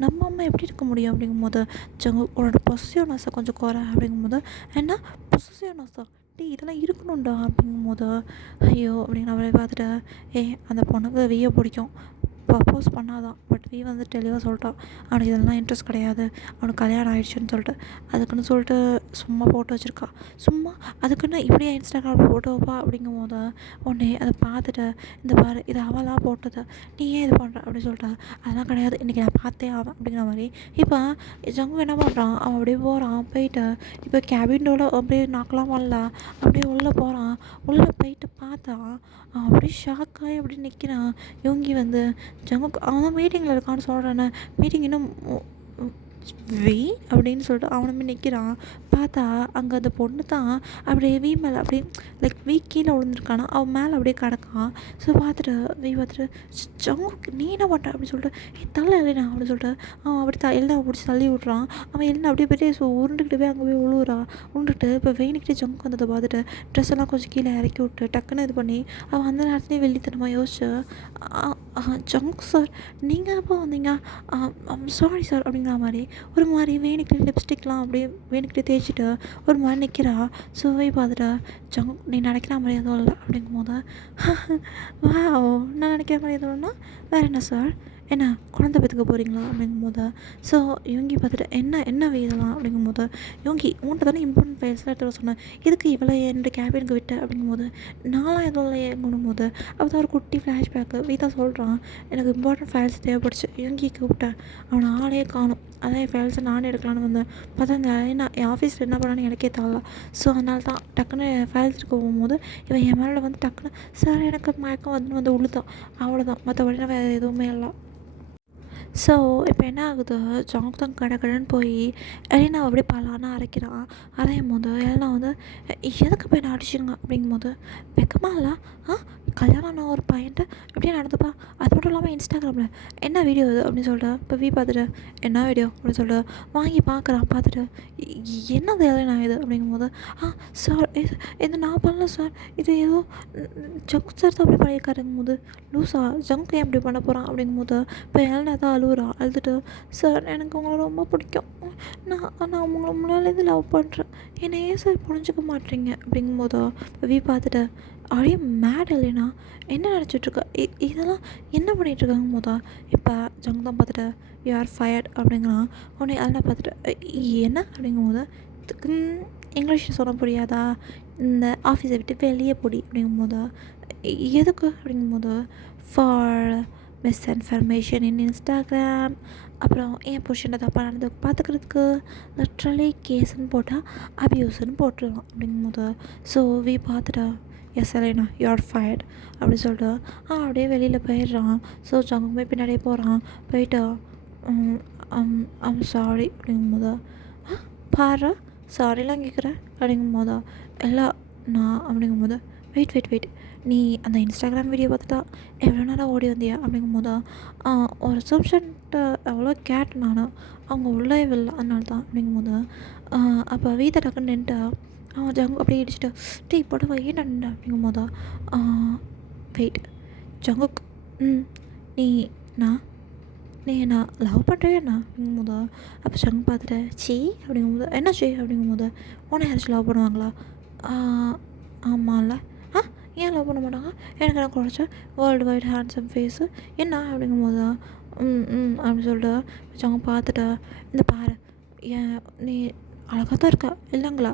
நம்ம அம்மா எப்படி இருக்க முடியும் அப்படிங்கும்போது, ஜங்கு உன்னோட பொசிசிவ்னஸை கொஞ்சம் குறை அப்படிங்கும்போது, என்ன பொசிசிவ்னஸா இதெல்லாம் இருக்கணும்டா அப்படிங்கும்போது, ஐயோ அப்படின்னு அவளை பார்த்துட்டு, அந்த பொண்ணுக்கு விய பிடிக்கும், ப்ரப்போஸ் பண்ணாதான். பட் வந்து தெளிவாக சொல்லிட்டான், அவனுக்கு இதெல்லாம் இன்ட்ரெஸ்ட் கிடையாது, அவனுக்கு கல்யாணம் ஆகிடுச்சுன்னு சொல்லிட்டு. அதுக்குன்னு சொல்லிட்டு சும்மா போட்டு வச்சுருக்கா. சும்மா அதுக்குன்னு இப்படியே இன்ஸ்டாகிராமில் போட்டு வைப்பா அப்படிங்கும் போது உடனே அதை பார்த்துட்டு, இந்த பாரு இது அவளாக போட்டது, நீ ஏன் இது பண்ணுற அப்படின்னு சொல்லிட்டு, அதெல்லாம் கிடையாது, இன்றைக்கி நான் பார்த்தே ஆவேன் அப்படிங்கிற மாதிரி. இப்போ ஜங்கு என்ன பண்ணுறான், அவன் அப்படியே போகிறான், போயிட்டு இப்போ கேபினோட அப்படியே நாக்கலாம் வரல, அப்படியே உள்ளே போகிறான். உள்ளே போயிட்டு பார்த்தா அவன் அப்படியே ஷாக்காகி அப்படி நிற்கிறான். யோங்கி வந்து ஜங்குக்கு அவன் தான் மீட்டிங்கில் இருக்கான்னு சொல்கிறானே, மீட்டிங் இன்னும் வெய் அப்படின்னு சொல்லிட்டு அவனுமே நிற்கிறான். பார்த்தா அங்கே அந்த பொண்ணு தான் அப்படியே வீ மேலே அப்படியே லைக் வீ கீழே விழுந்துருக்கானா, அவன் மேலே அப்படியே கிடக்கான். ஸோ பார்த்துட்டு வீ பார்த்துட்டு, ஜங்கு நீ என்ன பண்ணுற அப்படின்னு சொல்லிட்டு, தள்ள இல்லைண்ணா அப்படின்னு சொல்லிட்டு அவன் அப்படி எல்லாம் பிடிச்சி தள்ளி விட்றான். அவன் எல்லாம் அப்படியே போய்ட்டு உருண்டுக்கிட்டு போய் அங்கே போய் விழுவுறான். உருண்டுட்டு இப்போ வெயினுக்கிட்டே ஜங்கு வந்ததை பார்த்துட்டு ட்ரெஸ் எல்லாம் கொஞ்சம் கீழே இறக்கி விட்டு டக்குன்னு இது பண்ணி அவன் அந்த நேரத்துலேயே வெள்ளித்தனமாக யோசிச்சு, ஜங்கு சார் நீங்கள் எப்போ வந்தீங்க, சாரி சார் அப்படிங்கிற மாதிரி ஒரு மாதிரி வேணுக்கிட்டே லிப்ஸ்டிக்லாம் அப்படியே வேணுக்கிட்டே தேய்ச்சிட்டு ஒரு மாதிரி நிற்கிறா. ஸோ போய் பார்த்துட்டா, ஜங்கு நீ நினைக்கிற மாதிரி எதுவும் இல்லை அப்படிங்கும் போது, வாவ் நான் நினைக்கிற மாதிரி எதுவும் இல்லைன்னா வேறு என்ன சார், என்ன குழந்தை பெற்றுக்க போகிறீங்களா அப்படிங்கும்போது, ஸோ இவங்கி பார்த்துட்டு என்ன இதெல்லாம் அப்படிங்கும்போது, இவங்கி உன்கிட்ட தானே இம்பார்ட்டன்ட் ஃபைல்ஸ்லாம் எடுத்து சொன்னேன், இதுக்கு இவ்வளோ என்னோட கேபினுக்கு விட்ட அப்படிங்கும்போது, நான்லாம் எதுவும் இல்லை ஏங்கும்போது, அப்போ தான் ஒரு குட்டி ஃப்ளாஷ்பேக்கு வீட்டா சொல்கிறான், எனக்கு இம்பார்ட்டன்ட் ஃபைல்ஸ் தேவைப்படுச்சு, இவங்கி கூப்பிட்டேன், அவனை ஆளே காணும், அதான் என் ஃபைல்ஸை நானே எடுக்கலான்னு வந்தேன். பார்த்தா இந்த நான் என் ஆஃபீஸில் என்ன பண்ணான்னு எனக்கே தெரியல. ஸோ அதனால தான் டக்குன்னு ஃபைல்ஸ் எடுக்க போகும்போது இவன் என் மேலே வந்து டக்குன்னு சார் எனக்கு மயக்கம் வந்து உழுதான், அவ்வளோதான், மற்றபடி வேறு எதுவுமே இல்லை. ஸோ இப்போ என்ன ஆகுது, ஜாங் தான் கடைன்னு போய் எலினா அப்படியே பலானா அரைக்கிறான். அரையும் போது எலினா வந்து எதுக்கு போய் நான் அடிச்சிருங்க அப்படிங்கும்போது, வெக்கமா இல்லை, கல்யாணம் ஆன ஒரு பையன்ட்டு அப்படியே நடந்துப்பா, அது மட்டும் இல்லாமல் இன்ஸ்டாகிராமில் என்ன வீடியோ இது அப்படின்னு சொல்லிட்டு இப்போ பார்த்துட்டு என்ன வீடியோ அப்படின்னு சொல்லிட்டு வாங்கி பார்க்குறான். பார்த்துட்டு என்னது எலினா இது அப்படிங்கும்போது, சார் இது நான் பண்ணல சார், இது ஏதோ ஜங்க் சார் தான் அப்படி பண்ணியிருக்காருங்கும் போது, லூஸா ஜங்க் ஏன் அப்படி பண்ண போகிறான் அப்படிங்கும்போது இப்போ எலினா தான் அழுதுட்டு, சார் எனக்கு உங்களை ரொம்ப பிடிக்கும், நான் உங்களை முன்னாலேருந்து லவ் பண்ணுறேன், என்னை ஏன் சார் புரிஞ்சுக்க மாட்டேறீங்க அப்படிங்கும்போதோ பார்த்துட்டு, அப்படியே மேட் இல்லைனா என்ன நினச்சிட்ருக்க, இதெல்லாம் என்ன பண்ணிகிட்ருக்காங்க போதா. இப்போ ஜங் தான் பார்த்துட்டு யூ ஆர் ஃபயர்ட் அப்படிங்கிறான். உடனே அதெல்லாம் பார்த்துட்டு என்ன அப்படிங்கும்போது, இங்கிலீஷ் சொல்ல புரியாதா, இந்த ஆஃபீஸை விட்டு வெளியே போடி அப்படிங்கும்போது, எதுக்கு அப்படிங்கும்போது, ஃபார் மிஸ்இன்ஃபர்மேஷன் இன் இன்ஸ்டாகிராம், அப்புறம் என் புருஷனை தப்பாக நடந்து பார்த்துக்கிறதுக்கு லிட்ரலி கேஸுன்னு போட்டால் அப்யூஸ்ன்னு போட்டுடலாம் அப்படிங்கும்போது, ஸோ பார்த்துட்டா எஸ் எலைனா யூ ஆர் ஃபயர்ட் அப்படி சொல்லிட்டு அப்படியே வெளியில் போயிடுறான். ஸோ ஜங்கும் போய் பின்னாடியே போகிறான். போயிட்டு சாரி அப்படிங்கும்போது, பாரு சாரிலாம் கேட்குறேன் அப்படிங்கும்போதா, எல்லாம் நான் அப்படிங்கும்போது, வெயிட் நீ அந்த இன்ஸ்டாகிராம் வீடியோ பார்த்துட்டா எவ்வளோ நேரம் ஓடி வந்தியா அப்படிங்கும்போதா, ஒரு ரிசப்ஷன்ட்டு எவ்வளோ கேட் நான் அவங்க உள்ளே இல்லை அதனால தான் அப்படிங்கும்போது, அப்போ வீட்டை டக்குன்னு நின்ட்டா ஜங்கு அப்படியே இடிச்சிட்டு டேய் படவா ஏன் நின்ற அப்படிங்கும்போதா, வெயிட் ஜங்குக் நீ நான் நீ நான் லவ் பண்ணுறியாண்ணா அப்படிங்கும்போதா, அப்போ ஜங்கு பார்த்துட்டு சீ அப்படிங்கும்போது, என்ன சீ அப்படிங்கும்போது, உன்னை யாராச்சும் லவ் பண்ணுவாங்களா, ஆமாம்ல, ஏன் லவ் பண்ண மாட்டாங்க, எனக்கு என்ன குறைச்சா வேர்ல்டு வைட் ஹேண்ட்ஸம் ஃபேஸு என்ன அப்படிங்கும்போதா, அப்படின்னு சொல்லிட்டு ஜங்கு பார்த்துட்டா, இந்த பாரு ஏன் நீ அழகாக தான் இருக்கா இல்லைங்களா,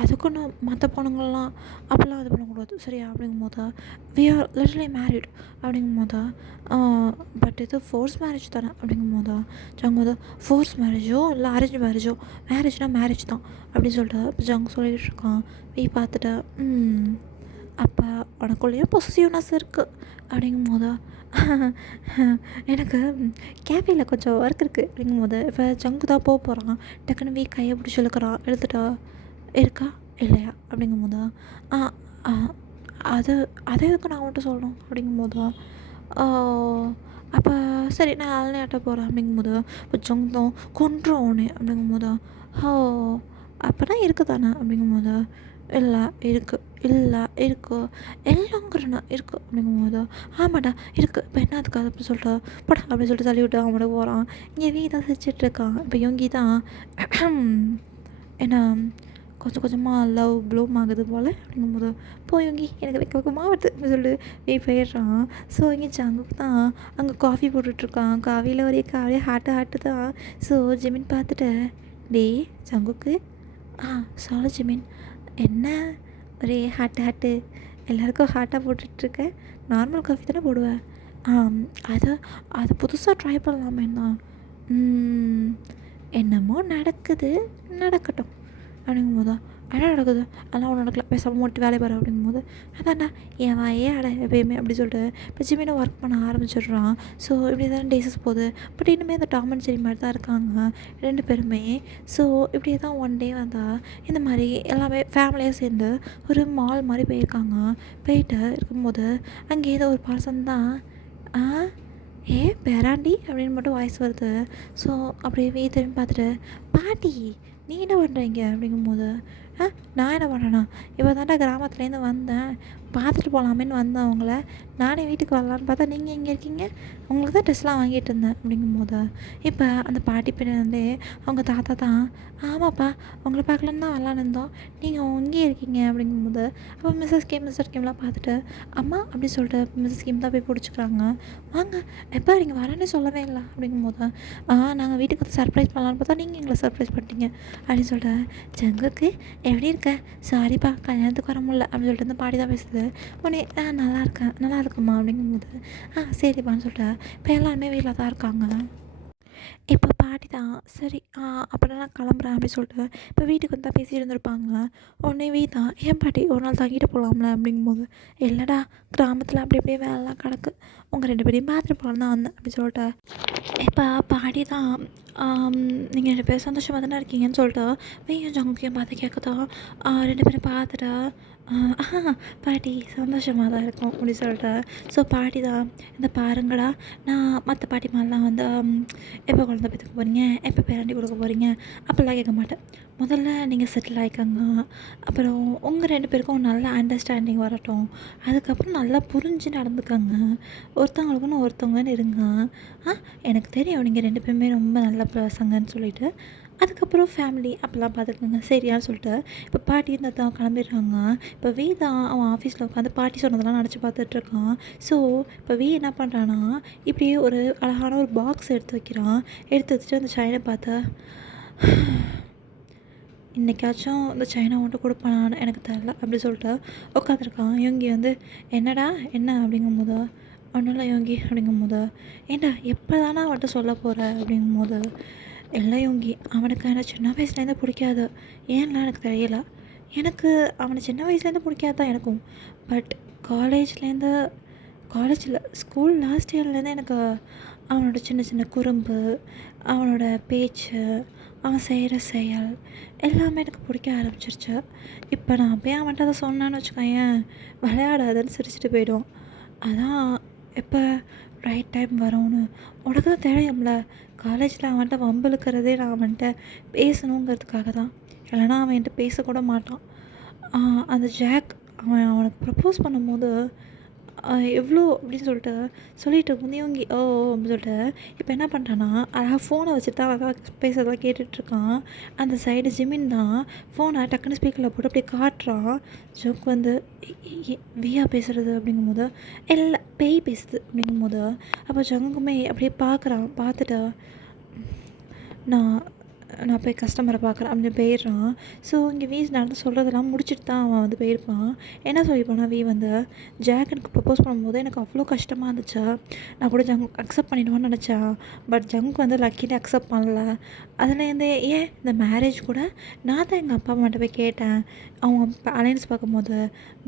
அதுக்கும் நான் மற்ற பொண்ணுங்களெலாம் அப்படிலாம் இது பண்ணக்கூடாது சரியா அப்படிங்கும்போது, வி ஆர் லிட்டரலி மேரிட் அப்படிங்கும்போது, பட் இது ஃபோர்ஸ் மேரேஜ் தானே அப்படிங்கும்போது ஜங்கு ஃபோர்ஸ் மேரேஜோ இல்லை அரேஞ்ச் மேரேஜ்னால் மேரேஜ் தான் அப்படின்னு சொல்லிட்டு இப்போ ஜங்கு சொல்லிகிட்டு இருக்கான். பார்த்துட்டு அப்போ உனக்குள்ளேயும் பொசிசிவ்னஸ் இருக்குது அப்படிங்கும்போது, எனக்கு கேஃபேயில் கொஞ்சம் ஒர்க் இருக்குது அப்படிங்கும்போது இப்போ ஜங்கு தான் போகிறான். டக்குன்னு கையை பிடிச்சி இழுக்கிறான். எடுத்துட்டா இருக்கா இல்லையா அப்படிங்கும்போது ஆ ஆ, அது அது எதுக்கு நான் அவன்கிட்ட சொல்லணும் அப்படிங்கும்போது அப்போ சரி நான் அல்னையாட்ட போகிறேன் அப்படிங்கும்போது இப்போ சொந்தம் கொன்றும் அவனே அப்படிங்கும்போது ஓ அப்போனா இருக்கு தானே அப்படிங்கும்போது இல்லை இருக்குது இல்லை இருக்கோ இல்லைங்கிறண்ணா இருக்குது அப்படிங்கும்போது ஆமாடா இருக்குது இப்போ என்ன அதுக்கு அப்படி சொல்லிட்டு போடா அப்படின்னு சொல்லிட்டு தள்ளி விட்டு அவன் மட்டும் போகிறான். இங்கே வீ தான் சிரிச்சிட்ருக்கான். இப்போ யோங்கி தான் என்ன கொஞ்சம் கொஞ்சமாக லவ் ப்ளூம் ஆகுது போல் அப்படிங்கும்போது யோங்கி எனக்கு வைக்க வைக்கமாக வருது அப்படின்னு சொல்லிட்டு போயிடுறான். ஸோ இங்கே ஜங்குக்கு தான் அங்கே காஃபி போட்டுட்ருக்கான். காஃபியில் ஒரே காஃபி ஹாட்டு தான். ஸோ ஜிமின் பார்த்துட்டு டேய் ஜங்குக்கு சாரி ஜிமின் என்ன ஒரே ஹாட்டு எல்லாருக்கும் ஹாட்டாக போட்டுட்ருக்கேன். நார்மல் காஃபி தானே போடுவேன். அது அது புதுசாக ட்ரை பண்ணலாமே தான். என்னமோ நடக்குது நடக்கட்டும் அப்படிங்கும்போது என்ன நடக்குது அதெல்லாம் ஒன்றும் நடக்கல பேசாமல் மட்டும் வேலையை பாரு அப்படிங்கும்போது அதான்டா என் வாயே அட எப்பயுமே அப்படி சொல்லிட்டு இப்போ ஜிம்மினும் ஒர்க் பண்ண ஆரம்பிச்சிடுறான். ஸோ இப்படி தான் டேஸஸ் போகுது. பட் இன்னுமே இந்த டாம் அண்ட் ஜெர்ரி மாதிரி தான் இருக்காங்க 2 பேருமே. ஸோ இப்படியே தான் ஒன் டே வந்தால் இந்த மாதிரி எல்லாமே ஃபேமிலியாக சேர்ந்து ஒரு மால் மாதிரி போயிருக்காங்க. போயிட்டு இருக்கும்போது அங்கே ஏதோ ஒரு பர்சன் தான் ஆ ஏ பேராண்டி அப்படின்னு மட்டும் வாய்ஸ் வருது. ஸோ அப்படியே திரும்பி பார்த்துட்டு பாட்டி நீ என்ன பண்ணுறீங்க அப்படிங்கும்போது நான் என்ன பண்ணேண்ணா இப்போ தாண்டா கிராமத்துலேருந்து வந்தேன் பார்த்துட்டு போகலாமேன்னு வந்தேன் அவங்கள. நானே வீட்டுக்கு வரலான்னு பார்த்தா நீங்கள் எங்கே இருக்கீங்க உங்களுக்கு தான் ட்ரெஸ்லாம் வாங்கிட்டு இருந்தேன் அப்படிங்கும்போது இப்போ அந்த பாட்டி பின்னாடி அவங்க தாத்தா தான் ஆமாப்பா உங்களை பார்க்கலன்னு தான் வரலான்னு இருந்தோம் நீங்கள் இங்கே இருக்கீங்க அப்படிங்கும்போது அப்போ மிஸ்டர் கேம்லாம் பார்த்துட்டு அம்மா அப்படின்னு சொல்லிட்டு மிஸ்ஸஸ் கேம் தான் போய் பிடிச்சிக்கிறாங்க. வாங்க எப்போ நீங்கள் வரேன்னு சொல்லவே இல்லை அப்படிங்கும்போது நாங்கள் வீட்டுக்கு வந்து சர்ப்ரைஸ் பண்ணலான்னு பார்த்தா நீங்கள் எங்களை சர்ப்ரைஸ் பண்ணிட்டீங்க அப்படின்னு சொல்லிட்டு ஜங்குக்கு எப்படி இருக்க சாரிப்பா கல்யாணத்துக்கு வர முடியல அப்படின்னு சொல்லிட்டு இந்த பாட்டி தான் பேசுது. உடனே நல்லா இருக்குமா அப்படிங்கும்போது சரிப்பான்னு சொல்லிட்டு இப்போ எல்லாருமே வீட்டில் தான் இருக்காங்க. இப்போ பாட்டி தான் சரி அப்படின்னா நான் கிளம்புறேன் அப்படின்னு சொல்லிட்டு இப்போ வீட்டுக்கு வந்து தான் பேசிட்டு இருந்திருப்பாங்க. உடனே தான் ஏன் பாட்டி ஒரு நாள் தங்கிட்டு போகலாம்ல அப்படிங்கும்போது இல்லைடா கிராமத்தில் அப்படி அப்படியே வேலைலாம் கிடக்கு உங்கள் 2 பேரையும் பார்த்துட்டு போகலாம் தான் வந்தேன் அப்படின்னு சொல்லிட்டு இப்போ பாட்டி தான் நீங்கள் 2 பேரும் சந்தோஷமாக தானே இருக்கீங்கன்னு சொல்லிட்டு வெய்யும் ஜங்குக்கையும் பார்த்து கேட்குதா 2 பேரும் பார்த்துட்டா பாட்டி சந்தோஷமாக தான் இருக்கும் அப்படின்னு சொல்லிட்டு ஸோ பாட்டி தான் இந்த பாருங்கடா நான் மற்ற பாட்டி மாதிரிலாம் வந்து எப்போ குழந்தை பெற்றுக்க போகிறீங்க எப்போ பேராண்டி கொடுக்க போகிறீங்க அப்படிலாம் கேட்க மாட்டேன். முதல்ல நீங்கள் செட்டில் ஆகிக்கங்க. அப்புறம் உங்கள் 2 பேருக்கும் நல்ல அண்டர்ஸ்டாண்டிங் வரட்டும். அதுக்கப்புறம் நல்லா புரிஞ்சு நடந்துக்கங்க. ஒருத்தவங்களுக்குன்னு ஒருத்தவங்கன்னு இருங்க. எனக்கு தெரியும் நீங்கள் 2 பேருமே ரொம்ப நல்ல பசங்கன்னு சொல்லிட்டு அதுக்கப்புறம் ஃபேமிலி அப்படிலாம் பார்த்துக்கோங்க சரியான்னு சொல்லிட்டு இப்போ பாட்டி இந்த தான் கிளம்பிடுறாங்க. இப்போ தான் அவன் ஆஃபீஸில் உட்காந்து பாட்டி சொன்னதெல்லாம் நினச்சி பார்த்துட்ருக்கான். ஸோ இப்போ என்ன பண்ணுறான்னா இப்படியே ஒரு அழகான ஒரு பாக்ஸ் எடுத்து வைக்கிறான். எடுத்து வச்சுட்டு அந்த சைனை பார்த்தா இன்றைக்காச்சும் இந்த சைனா மட்டும் கொடுப்பானான்னு எனக்கு தெரில அப்படி சொல்லிட்டு உட்காந்துருக்கான். யோங்கி வந்து என்னடா என்ன அப்படிங்கும்போது ஒன்றும் இல்லை யோங்கி அப்படிங்கும்போது ஏண்டா எப்போ தானே அவன்கிட்ட சொல்ல போகிற அப்படிங்கும்போது இல்லை யோங்கி அவனுக்கு எனக்கு சின்ன வயசுலேருந்து பிடிக்காது ஏன்லாம் எனக்கு தெரியல. எனக்கு அவனை சின்ன வயசுலேருந்து பிடிக்காது தான் எனக்கும். பட் காலேஜில் ஸ்கூல் லாஸ்ட் இயர்லேருந்து எனக்கு அவனோட சின்ன சின்ன குறும்பு அவனோட பேச்சு அவன் செய்கிற செயல் எல்லாமே எனக்கு பிடிக்க ஆரம்பிச்சிருச்சு. இப்போ நான் போய் அவன்கிட்ட அதை சொன்னான்னு வச்சுக்கோயேன் விளையாடாதுன்னு சிரிச்சிட்டு போயிடுவான். அதான் எப்போ ரைட் டைம் வரும்னு உனக்கு தான் தெரியும்ல. காலேஜில் அவன்கிட்ட வம்பிழுக்கிறதே நான் அவன்கிட்ட பேசணுங்கிறதுக்காக தான். இல்லைனா அவன் என்கிட்ட பேசக்கூட மாட்டான். அந்த ஜாக் அவனுக்கு ப்ரப்போஸ் பண்ணும்போது எவ்வளோ அப்படின்னு சொல்லிட்டு முந்தியவங்கி அப்படின்னு சொல்லிட்டு இப்போ என்ன பண்ணுறான்னா அழகாக ஃபோனை வச்சுட்டு தான் அழகாக பேசுறதெல்லாம் கேட்டுட்ருக்கான். அந்த சைடு ஜிமின் தான் ஃபோனை டக்குன்னு ஸ்பீக்கரில் போட்டு அப்படியே காட்டுறான். ஜோக் வந்து வியா பேசுகிறது அப்படிங்கும்போது இல்லை பேய் பேசுது அப்படிங்கும்போது அப்போ ஜங்குக்குமே அப்படியே பார்த்துட்டு நான் போய் கஸ்டமரை பார்க்குறேன் அப்படின்னு போயிடுறான். ஸோ இங்கே நடந்து சொல்கிறதெல்லாம் முடிச்சுட்டு தான் அவன் வந்து போயிருப்பான். என்ன சொல்லியிருப்பானா வந்து ஜாக் எனக்கு ப்ரப்போஸ் பண்ணும்போது எனக்கு அவ்வளோ கஷ்டமாக இருந்துச்சா நான் கூட அக்செப்ட் பண்ணிடுவான்னு நினச்சேன். பட் ஜங்க் வந்து லக்கிலி அக்செப்ட் பண்ணல. அதுலேருந்து ஏன் இந்த மேரேஜ் கூட நான் தான் எங்கள் அப்பா அம்மாட்ட போய் கேட்டேன் அவங்க அலையன்ஸ் பார்க்கும்போது.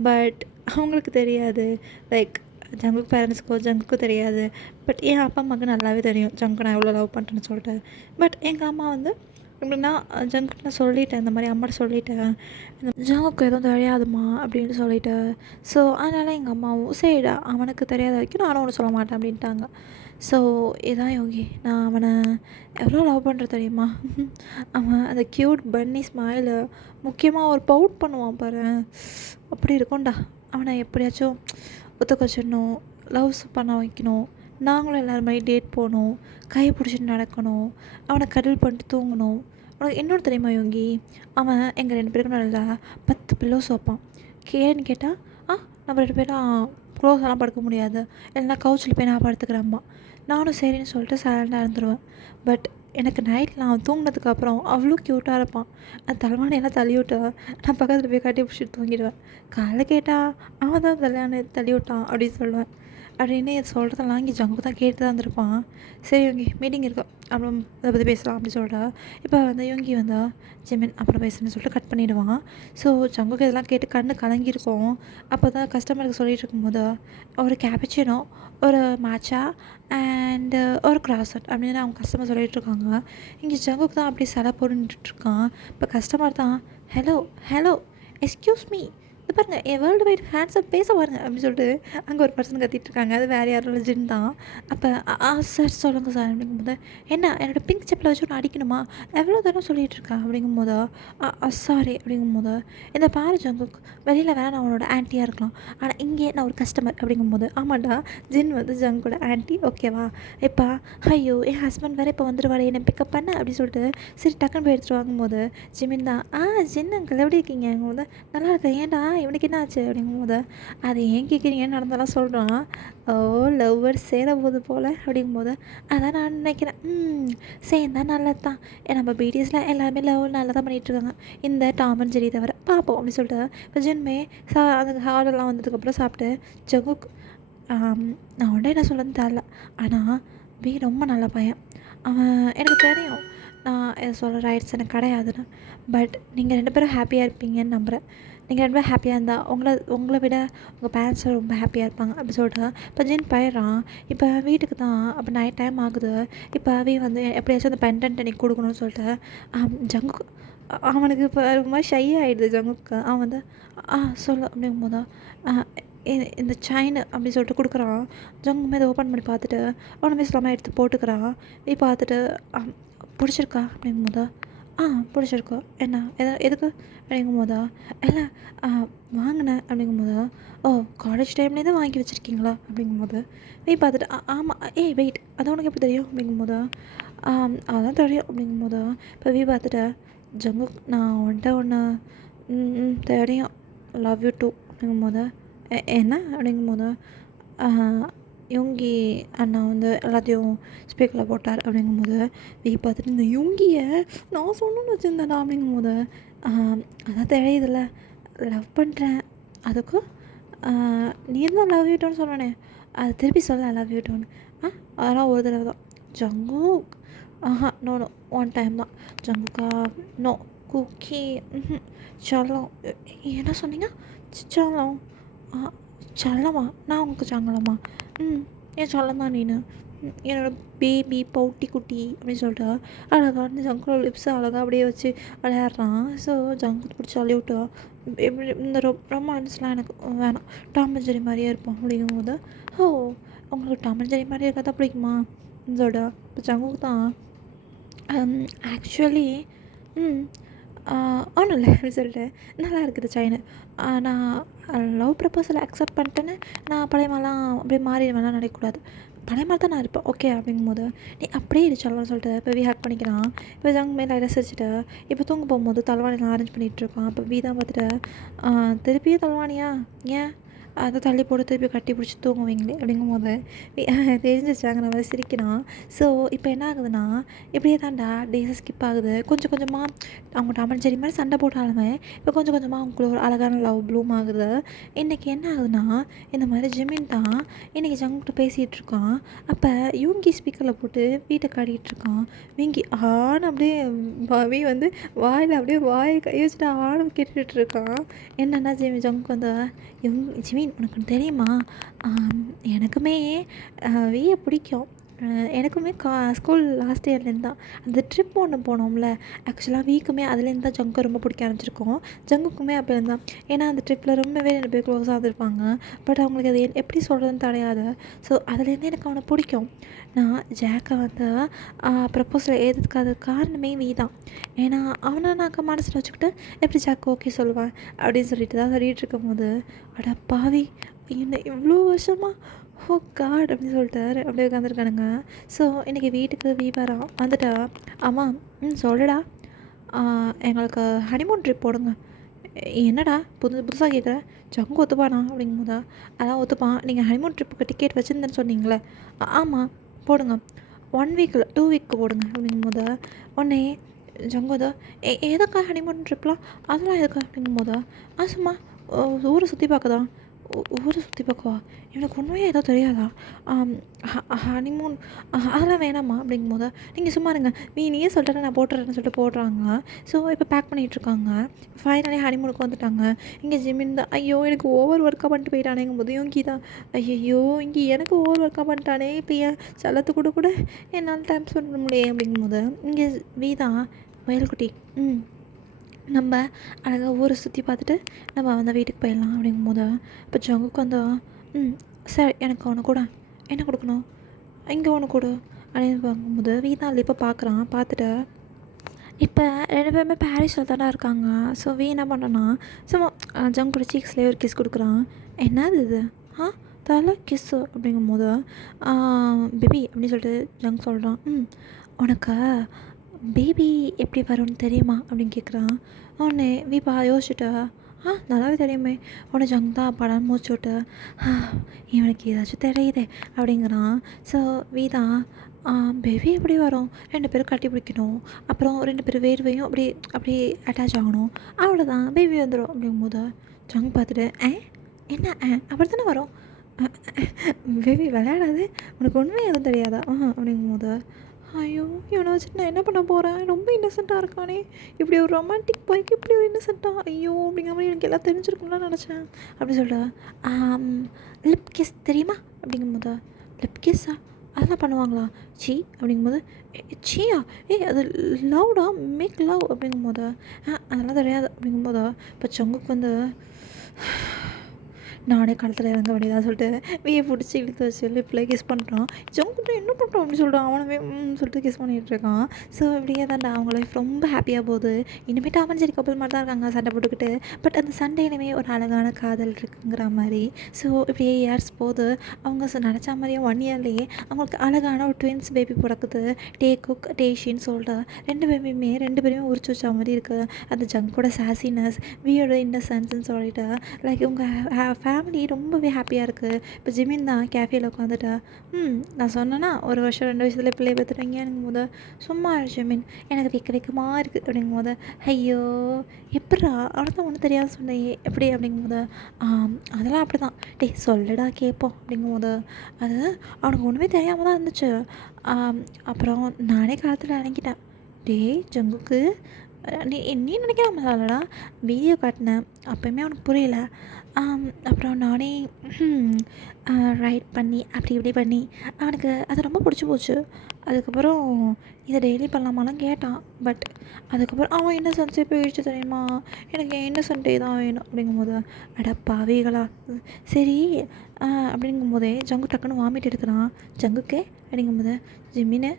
பட் அவங்களுக்கு தெரியாது லைக் ஜங்குக்கு ஜங்குக்கும் தெரியாது. பட் என் அப்பா அம்மாவுக்கு நல்லாவே தெரியும் ஜங்கு நான் எவ்வளோ லவ் பண்ணுறேன்னு சொல்லிட்டு. பட் எங்கள் அம்மா வந்து எப்படின்னா ஜங்குக்கு நான் சொல்லிட்டேன், இந்த மாதிரி அம்மாட்ட சொல்லிட்டேன், இந்த ஜங்குக்கு எதுவும் தெரியாதும்மா அப்படின்னு சொல்லிட்டு. ஸோ அதனால் எங்கள் அம்மாவும் சரிடா அவனுக்கு தெரியாத வரைக்கும் நானும் ஒன்றும் சொல்ல மாட்டேன் அப்படின்ட்டாங்க. ஸோ இதான் யோகி, நான் அவனை எவ்வளோ லவ் பண்ணுறேன் தெரியுமா? அவன் அந்த க்யூட் பன்னி ஸ்மைலு, முக்கியமாக ஒரு பவுட் பண்ணுவான் பாரு, அப்படி இருக்கும்டா. அவனை எப்படியாச்சும் ஒத்துக்க வச்சிடணும், லவ்ஸ் பண்ண வைக்கணும், நாங்களும் எல்லோரும் மாதிரி டேட் போகணும், கையை பிடிச்சிட்டு நடக்கணும், அவனை கடல் பண்ணிட்டு தூங்கணும். உனக்கு இன்னொன்று தெரியுமா யோகி, அவன் எங்கள் 2 பேருக்கும் நல்லா 10 பில்லோஸ் வைப்பான். ஏன்னு கேட்டால் நம்ம 2 பேரும் க்ளோஸெல்லாம் படுக்க முடியாது, இல்லைனா கவுச்சில் போய் நான் படுத்துக்கிறேம்மா. நானும் சரின்னு சொல்லிட்டு சைலண்டாக இருந்துருவேன். பட் எனக்கு நைட்டில் அவன் தூங்கினதுக்கப்புறம் அவ்வளோ க்யூட்டாக இருப்பான். அந்த தலைவாணியெல்லாம் தள்ளி விட்டு நான் பக்கத்தில் போய் கட்டி பிடிச்சிட்டு தூங்கிடுவேன். காலைல கேட்டால் அவன் தான் தள்ளி விட்டான் அப்படின்னு சொல்லுவேன். அப்படின்னு சொல்கிறதெல்லாம் இங்கே ஜங்கு தான் கேட்டு தான் இருந்திருப்பான். சரி யோகி மீட்டிங் இருக்கு, அப்புறம் அதை பற்றி பேசலாம் அப்படின்னு சொல்லிட்டு இப்போ வந்து யோகி வந்து ஜிமின் அப்புறம் பேசுன்னு சொல்லிட்டு கட் பண்ணிவிடுவான். ஸோ ஜங்குக்கு இதெல்லாம் கேட்டு கண்ணு கலங்கியிருக்கும். அப்போ தான் கஸ்டமருக்கு சொல்லிகிட்டு இருக்கும்போது ஒரு கேபச்சினோ, ஒரு மேட்சா அண்டு ஒரு கிராசட் அப்படின்னு அவங்க கஸ்டமர் சொல்லிகிட்டு இருக்காங்க. இங்கே ஜங்குக்கு தான் அப்படியே சிலை போட்டுருக்கான். இப்போ கஸ்டமர் தான் ஹலோ ஹலோ எஸ்கியூஸ் மீ, இது பாருங்கள் என் வேர்ல்டு வைட் ஹேண்ட்ஸை பேச பாருங்க அப்படின்னு சொல்லிட்டு அங்கே ஒரு பர்சன் கத்திட்டுருக்காங்க. அது வேறு யாரும் இல்லை, ஜின் தான். அப்போ சார் சொல்லுங்கள் சார் அப்படிங்கும்போது, என்ன என்னோடய பிங்க் செப்பில் வச்சு ஒன்று அடிக்கணுமா, எவ்வளோ தூரம் சொல்லிகிட்டு இருக்கேன் அப்படிங்கும்போது, சாரி அப்படிங்கும்போது, இந்த பாரு ஜங்குக், வெளியில் வேணா நான் அவனோட ஆன்ட்டியாக இருக்கலாம், ஆனால் இங்கே நான் ஒரு கஸ்டமர் அப்படிங்கும்போது, ஆமாண்டா ஜின் வந்து ஜங்கோட ஆன்ட்டி ஓகேவா. இப்போ ஐயோ என் ஹஸ்பண்ட் வேறு இப்போ வந்துடுவாரு என்னை பிக்கப் பண்ண அப்படின்னு சொல்லிட்டு சரி டக்குன்னு போய் எடுத்துகிட்டு வாங்கும்போது ஜிமின் தான் ஜின் அங்கிள் எப்படி இருக்கீங்க போது, நல்லா இருக்கேன், ஏன்டா இவனுக்கு என்ன ஆச்சு அப்படிங்கும்போது, அதை ஏன் கேட்குறீங்கன்னு நடந்தாலும் சொல்கிறான். ஓ லவ்வர் சேர போது போல் அப்படிங்கும்போது, அதான் நான் நினைக்கிறேன் சேர்ந்தா நல்லது தான், நம்ம பிடிஎஸில் எல்லாருமே லவ் நல்லா தான் பண்ணிகிட்ருக்காங்க, இந்த டாம் அண்ட் ஜெரி தவிர பார்ப்போம் அப்படின்னு சொல்லிட்டு இப்போ ஜின்மே அந்த ஹார்டெல்லாம் வந்ததுக்கப்புறம் சாப்பிட்டு ஜங்குக் நான் உடனே என்ன சொல்கிறேன்னு தெரில, ஆனால் ரொம்ப நல்ல பையன், அவன் எனக்கு தெரியும் நான் எதை சொல்கிற ரைட்ஸ் எனக்கு கிடையாதுன்னு. பட் நீங்கள் 2 பேரும் ஹாப்பியாக இருப்பீங்கன்னு நம்புகிறேன். நீங்கள் 2 பேரும் ஹாப்பியாக இருந்தால் உங்களை விட உங்கள் பேரண்ட்ஸ் ரொம்ப ஹாப்பியாக இருப்பாங்க அப்படி சொல்லிட்டு இப்போ ஜின் போயிடுறான். இப்போ வீட்டுக்கு தான் அப்போ நைட் டைம் ஆகுது. இப்போ வந்து எப்படியாச்சும் அந்த பெண்டன்ட் எனக்கு கொடுக்கணும்னு சொல்லிட்டு ஜங்கு அவனுக்கு இப்போ ரொம்ப மாதிரி ஷை ஆகிடுது ஜங்குக்கு. அவன் வந்து சொல்லு அப்படிங்கும்போது இந்த செயின் அப்படி சொல்லிட்டு கொடுக்குறான். ஜங்குமே அதை ஓப்பன் பண்ணி பார்த்துட்டு ஒன்றுமே சொல்லாமல் எடுத்து போட்டுக்கிறான். நீ பார்த்துட்டு பிடிச்சிருக்கா அப்படிங்கும்போதா, பிடிச்சிருக்கா, என்ன எதுக்கு அப்படிங்கும்போதா, இல்லை வாங்கினேன் அப்படிங்கும்போதா, ஓ காலேஜ் டைம்லேயே தான் வாங்கி வச்சுருக்கீங்களா அப்படிங்கும்போது, வெய் பார்த்துட்டு ஆமாம் வெயிட் அது உனக்கு எப்படி தெரியும் அப்படிங்கும்போதா, அதான் தெரியும் அப்படிங்கும்போதா, இப்போ பார்த்துட்டு ஜங்கு நான் உன்ட்ட ஒன்று தெரியும் லவ் யூ டூ அப்படிங்கும்போது, என்ன அப்படிங்கும்போது, யுங்கி அண்ணா வந்து எல்லாத்தையும் ஸ்பீக்கரில் போட்டார் அப்படிங்கும்போது, பார்த்துட்டு இந்த யுங்கியை நான் சொன்னேன்னு வச்சுருந்தேன்டா அப்படிங்கும்போது, அதான் தெரியுதுல்ல லவ் பண்ணுறேன், அதுக்கும் நீ தான் லவ் யூட்டோன்னு சொன்னானே அது திருப்பி சொல்ல லவ் யூட்டோன்னு. அதெல்லாம் ஒரு தடவை தான் Jungkook, no no one time தான் ஜங்குக்கா, நோ குக்கி, சல்லம், என்ன சொன்னீங்க, சல்லம், சல்லமா, நான் உங்களுக்கு சங்கலமா, ஏன் சொல்லம் தான் நீனு, என்னோடய பேபி பவுட்டி குட்டி அப்படின்னு சொல்லிட்டு அழகாக ஜங்கோட லிப்ஸை அழகாக அப்படியே வச்சு விளையாடுறான். ஸோ ஜங்கு பிடிச்சி அள்ளி விட்டா எப்படி இந்த ரொமான்ஸ்லாம் எனக்கு வேணாம், டாம் அண்ட் ஜெரி மாதிரியே இருப்போம் அப்படிங்கும்போது, ஓ உங்களுக்கு டாம் அண்ட் ஜெரி மாதிரி இருக்கா தான் பிடிக்குமா இதோட. இப்போ ஜங்குக்கு தான் ஆக்சுவலி ஒன்றும் இல்லை அப்படின்னு சொல்லிட்டு நல்லா இருக்குது செயின், நான் லவ் ப்ரப்போசலை அக்செப்ட் பண்ணிட்டேன்னு நான் பழைய மாதிரிலாம் அப்படியே மாறிடுவேன்லாம் நினைக்கக்கூடாது, பழைய மாதிரி தான் நான் இருப்பேன் ஓகே அப்படிங்கும்போது, நீ அப்படியே இடிச்சாலும் சொல்லிட்டு இப்போ ஹேக் பண்ணிக்கிறான். இப்போ ஜங் மேலே ரசிச்சுட்டு இப்போ தூங்க போகும்போது தலைவாணிலாம் அரேஞ்ச் பண்ணிகிட்ருக்கான். இப்போ தான் பார்த்துட்டு திருப்பியும் தலைவாணியா, ஏன் அதை தள்ளி போட்டு திருப்பி கட்டி பிடிச்சி தூங்குவீங்களே அப்படிங்கும்போது தெரிஞ்சிச்சாங்கிற மாதிரி சிரிக்கிறான். ஸோ இப்போ என்ன ஆகுதுன்னா இப்படியே தான்டா டேஸை ஸ்கிப் ஆகுது. கொஞ்சம் கொஞ்சமாக அவங்க டாம் அண்ட் ஜெரி மாதிரி சண்டை போட்டாலுமே இப்போ கொஞ்சம் கொஞ்சமாக அவங்களுக்குள்ள ஒரு அழகான லவ் ப்ளூம் ஆகுது. இன்றைக்கி என்ன ஆகுதுன்னா இந்த மாதிரி ஜிமின் தான் இன்றைக்கி ஜங்கிட்ட பேசிகிட்டு இருக்கான். அப்போ யூங்கி ஸ்பீக்கரில் போட்டு வீட்டை காட்டிகிட்டு இருக்கான். வீங்கி ஆன்னு அப்படியே வந்து வாயில் அப்படியே வாயை கை வச்சுட்டு ஆன்னு கேட்டுட்ருக்கான். என்னென்னா ஜங்க் வந்து ஜிமின் உனக்கு தெரியுமா, எனக்குமே வீயை பிடிக்கும், எனக்குமே ஸ்கூல் லாஸ்ட் இயர்லேருந்து தான் அந்த ட்ரிப் ஒன்று போனோம்ல. ஆக்சுவலாக வீக்குமே அதுலேருந்து தான் ஜங்க்கை ரொம்ப பிடிக்க ஆரம்பிச்சிருக்கோம். ஜங்குக்குமே அப்போலேருந்து தான். ஏன்னா அந்த ட்ரிப்பில் ரொம்பவே 2 பேர் க்ளோஸாக இருந்திருப்பாங்க. பட் அவங்களுக்கு அது எப்படி சொல்கிறதுன்னு தெரியாது. ஸோ அதுலேருந்து எனக்கு அவனை பிடிக்கும். நான் ஜாக்கை வந்து ப்ரப்போஸில் ஏற்றதுக்கு காரணமே வீ தான். ஏன்னா அவனை நான் மனசில் வச்சுக்கிட்டு எப்படி ஜாக் ஓகே சொல்லுவேன் அப்படின்னு சொல்லிட்டு தான் சொல்லிகிட்டு இருக்கும்போது, அட பாவி! என்ன இவ்வளோ வருஷமா ஓ காட் அப்படின்னு சொல்லிட்டு அப்படியே உட்காந்துருக்கானுங்க. ஸோ இன்றைக்கி வீட்டுக்கு வீ வரான். வந்துட்டா, அம்மா சொல்லுடா, எங்களுக்கு ஹனிமூன் ட்ரிப் போடுங்க. என்னடா புதுசாக கேட்குற, ஜங்கு ஒத்துப்பானா அப்படிங்கும்போதா, அதான் ஒத்துப்பான். நீங்கள் ஹனிமூன் ட்ரிப்புக்கு டிக்கெட் வச்சுருந்தேன்னு சொன்னீங்களே, ஆமாம் போடுங்க, 1 வீக் இல்லை 2 வீக்கு போடுங்க அப்படிங்கும்போதா, உடனே ஜங்குதா எதுக்கா ஹனிமூன் ட்ரிப்லாம், அதெல்லாம் எதுக்கா அப்படிங்கும்போதா, சும்மா ஊரை சுற்றி பார்க்க தான். ஊரை சுற்றி பார்க்கவா, எனக்கு உண்மையாக ஏதோ தெரியாதா, ஹனிமூன் அதெல்லாம் வேணாமா அப்படிங்கும்போது, நீங்கள் சும்மா இருங்க, நீயே சொல்லிட்டு நான் போட்டுறேன்னு சொல்லிட்டு போடுறாங்க. ஸோ இப்போ பேக் பண்ணிகிட்ருக்காங்க. ஃபைனலி ஹனிமூனுக்கு வந்துட்டாங்க. இங்கே ஜிமின் தான், ஐயோ எனக்கு ஓவர் ஒர்க்காக பண்ணிட்டு போயிட்டானேங்கும் போது யோங்கி தான், ஐயோ இங்கே எனக்கு ஓவர் ஒர்க்காக பண்ணிட்டானே, இப்போ என் செல்லத்து கூட என்னால் டைம் ஸ்பெண்ட் பண்ண முடியும் அப்படிங்கும்போது, இங்கே வீதான் வயல்குட்டி நம்ம அழகாக ஊரை சுற்றி பார்த்துட்டு நம்ம வந்து வீட்டுக்கு போயிடலாம் அப்படிங்கும்போது, இப்போ ஜங்குக்கு வந்து சார் எனக்கு ஒன்று கூட, என்ன கொடுக்கணும், இங்கே ஒன்று கொடு அப்படின்னு பார்க்கும்போது வீதான் இப்போ பார்க்குறான். பார்த்துட்டு இப்போ 2 பேருமே பாரிஸில் தானே இருக்காங்க. ஸோ வீ என்ன பண்ணுறான்னா, சும்மா ஜங்கோட சீக்ஸ்லேயே ஒரு கிஸ் கொடுக்குறான். என்னது இது, தலை கிஸ்ஸு அப்படிங்கும்போது, பேபி அப்படின்னு சொல்லிட்டு ஜங்க் சொல்கிறான். உனக்கு பேபி எப்படி வரும்னு தெரியுமா அப்படின்னு கேட்குறான். உடனே வீப்பா யோசிச்சுட்டா, நல்லாவே தெரியுமே. உடனே ஜங்க் தான் படம் மூச்சு விட்டு, இவனுக்கு ஏதாச்சும் தெரியுதே அப்படிங்கிறான். ஸோ வீதான், பேபி எப்படி வரும், 2 பேரும் கட்டி பிடிக்கணும், அப்புறம் 2 பேரும் வேர்வையும் அப்படி அட்டாச் ஆகணும், அவ்வளோதான் பேபி வந்துடும் அப்படிங்கும்போது, ஜங்க் பார்த்துட்டு என்ன அப்படி தானே வரும், பேபி விளையாடாது, உனக்கு ஒன்றுமே எதுவும் தெரியாதா அப்படிங்கும்போது, ஐயோ இவனை வச்சுட்டு நான் என்ன பண்ண போகிறேன், ரொம்ப இன்னசென்ட்டாக இருக்கானே, இப்படி ஒரு ரொமான்டிக் பாய்க்கு இப்படி ஒரு இன்னசென்ட்டாக, ஐயோ அப்படிங்கிற மாதிரி எனக்கு எல்லாம் தெரிஞ்சிருக்கும்லாம் நினச்சேன் அப்படி சொல்லிட்டு, லிப் கிஸ் தெரியுமா அப்படிங்கும்போது, லிப் கிஸ்ஸா அதெல்லாம் பண்ணுவாங்களா, சீ அப்படிங்கும்போது, சீயா அது லவ்டா, மேக் லவ் அப்படிங்கும்போது, அதெல்லாம் தெரியாது அப்படிங்கும்போதா, இப்போ சொங்குக்கு வந்து நானே களத்தில் இறங்க வேண்டியதாக சொல்லிட்டு வீயை பிடிச்சி இழுத்து வச்சு லிப்பில் கிஸ் பண்ணுறான். ஜங்குட்ட என்ன பண்ணுறான் அப்படின்னு சொல்லிட்டு அவனவே சொல்லிட்டு கிஸ் பண்ணிகிட்ருக்கான். ஸோ இப்படியே தான்டா அவங்க லைஃப் ரொம்ப ஹாப்பியாக போகுது. இனிமேல் டாம் அண்ட் ஜெர்ரி கப்பல் மாதிரி தான் இருக்காங்க சண்டை போட்டுக்கிட்டு. பட் அந்த சண்டை இனிமேல் ஒரு அழகான காதல் இருக்குங்கிற மாதிரி. ஸோ இப்படியே இயர்ஸ் போகுது. அவங்க நினச்ச மாதிரியே 1 இயர்லேயே அவங்களுக்கு அழகான ஒரு ட்வின்ஸ் பேபி பிறக்குது. டே குக் டேஷின்னு சொல்லிட்டு 2 பேருமே உரிச்சு வச்ச மாதிரி இருக்குது. அந்த ஜங்கோட சாசினஸ், வீயோட இன்னசென்ஸ்ன்னு சொல்லிட்டு லைக் உங்கள் ஃபேமிலி ரொம்பவே ஹாப்பியாக இருக்குது. இப்போ ஜிமின் தான் கேஃபேயில் உட்காந்துட்டா, நான் சொன்னேன்னா 1 வருஷம் 2 வருஷத்தில் பிள்ளைய பார்த்துருவீங்கங்கும் போது, சும்மா ஜிமின் எனக்கு வெக்கமாக இருக்குது அப்படிங்கும் போது, ஐயோ எப்பட்றா அவனை தான் ஒன்றும் தெரியாது சொன்னையே எப்படி அப்படிங்கும் போது, அதெல்லாம் அப்படி தான், டேய் சொல்லுடா கேட்போம் அப்படிங்கும் போது, அது அவனுக்கு ஒன்றுமே தெரியாமல் தான் இருந்துச்சு. அப்புறம் நானே காலத்தில் இறங்கிட்டேன். டேய் ஜங்குக்கு நீ நினைக்காமலடா வீடியோ காட்டினேன், அப்போயுமே அவனுக்கு புரியல. அப்புறம் நானே ரைட் பண்ணி அப்படி இப்படி பண்ணி அவனுக்கு அது ரொம்ப பிடிச்சி போச்சு. அதுக்கப்புறம் இதை டெய்லி பண்ணலாமாலாம் கேட்டான். பட் அதுக்கப்புறம் அவன் இன்னசென்ஸே போயிடுச்சு தெரியுமா, எனக்கு என் இன்னசென்ட்டே தான் வேணும் அப்படிங்கும்போது, அட பாவிகளா சரி அப்படிங்கும்போதே ஜங்கு டக்குன்னு வாமிட் எடுக்கிறான். ஜங்குக்கே அப்படிங்கும்போது, ஜிம்மின்னு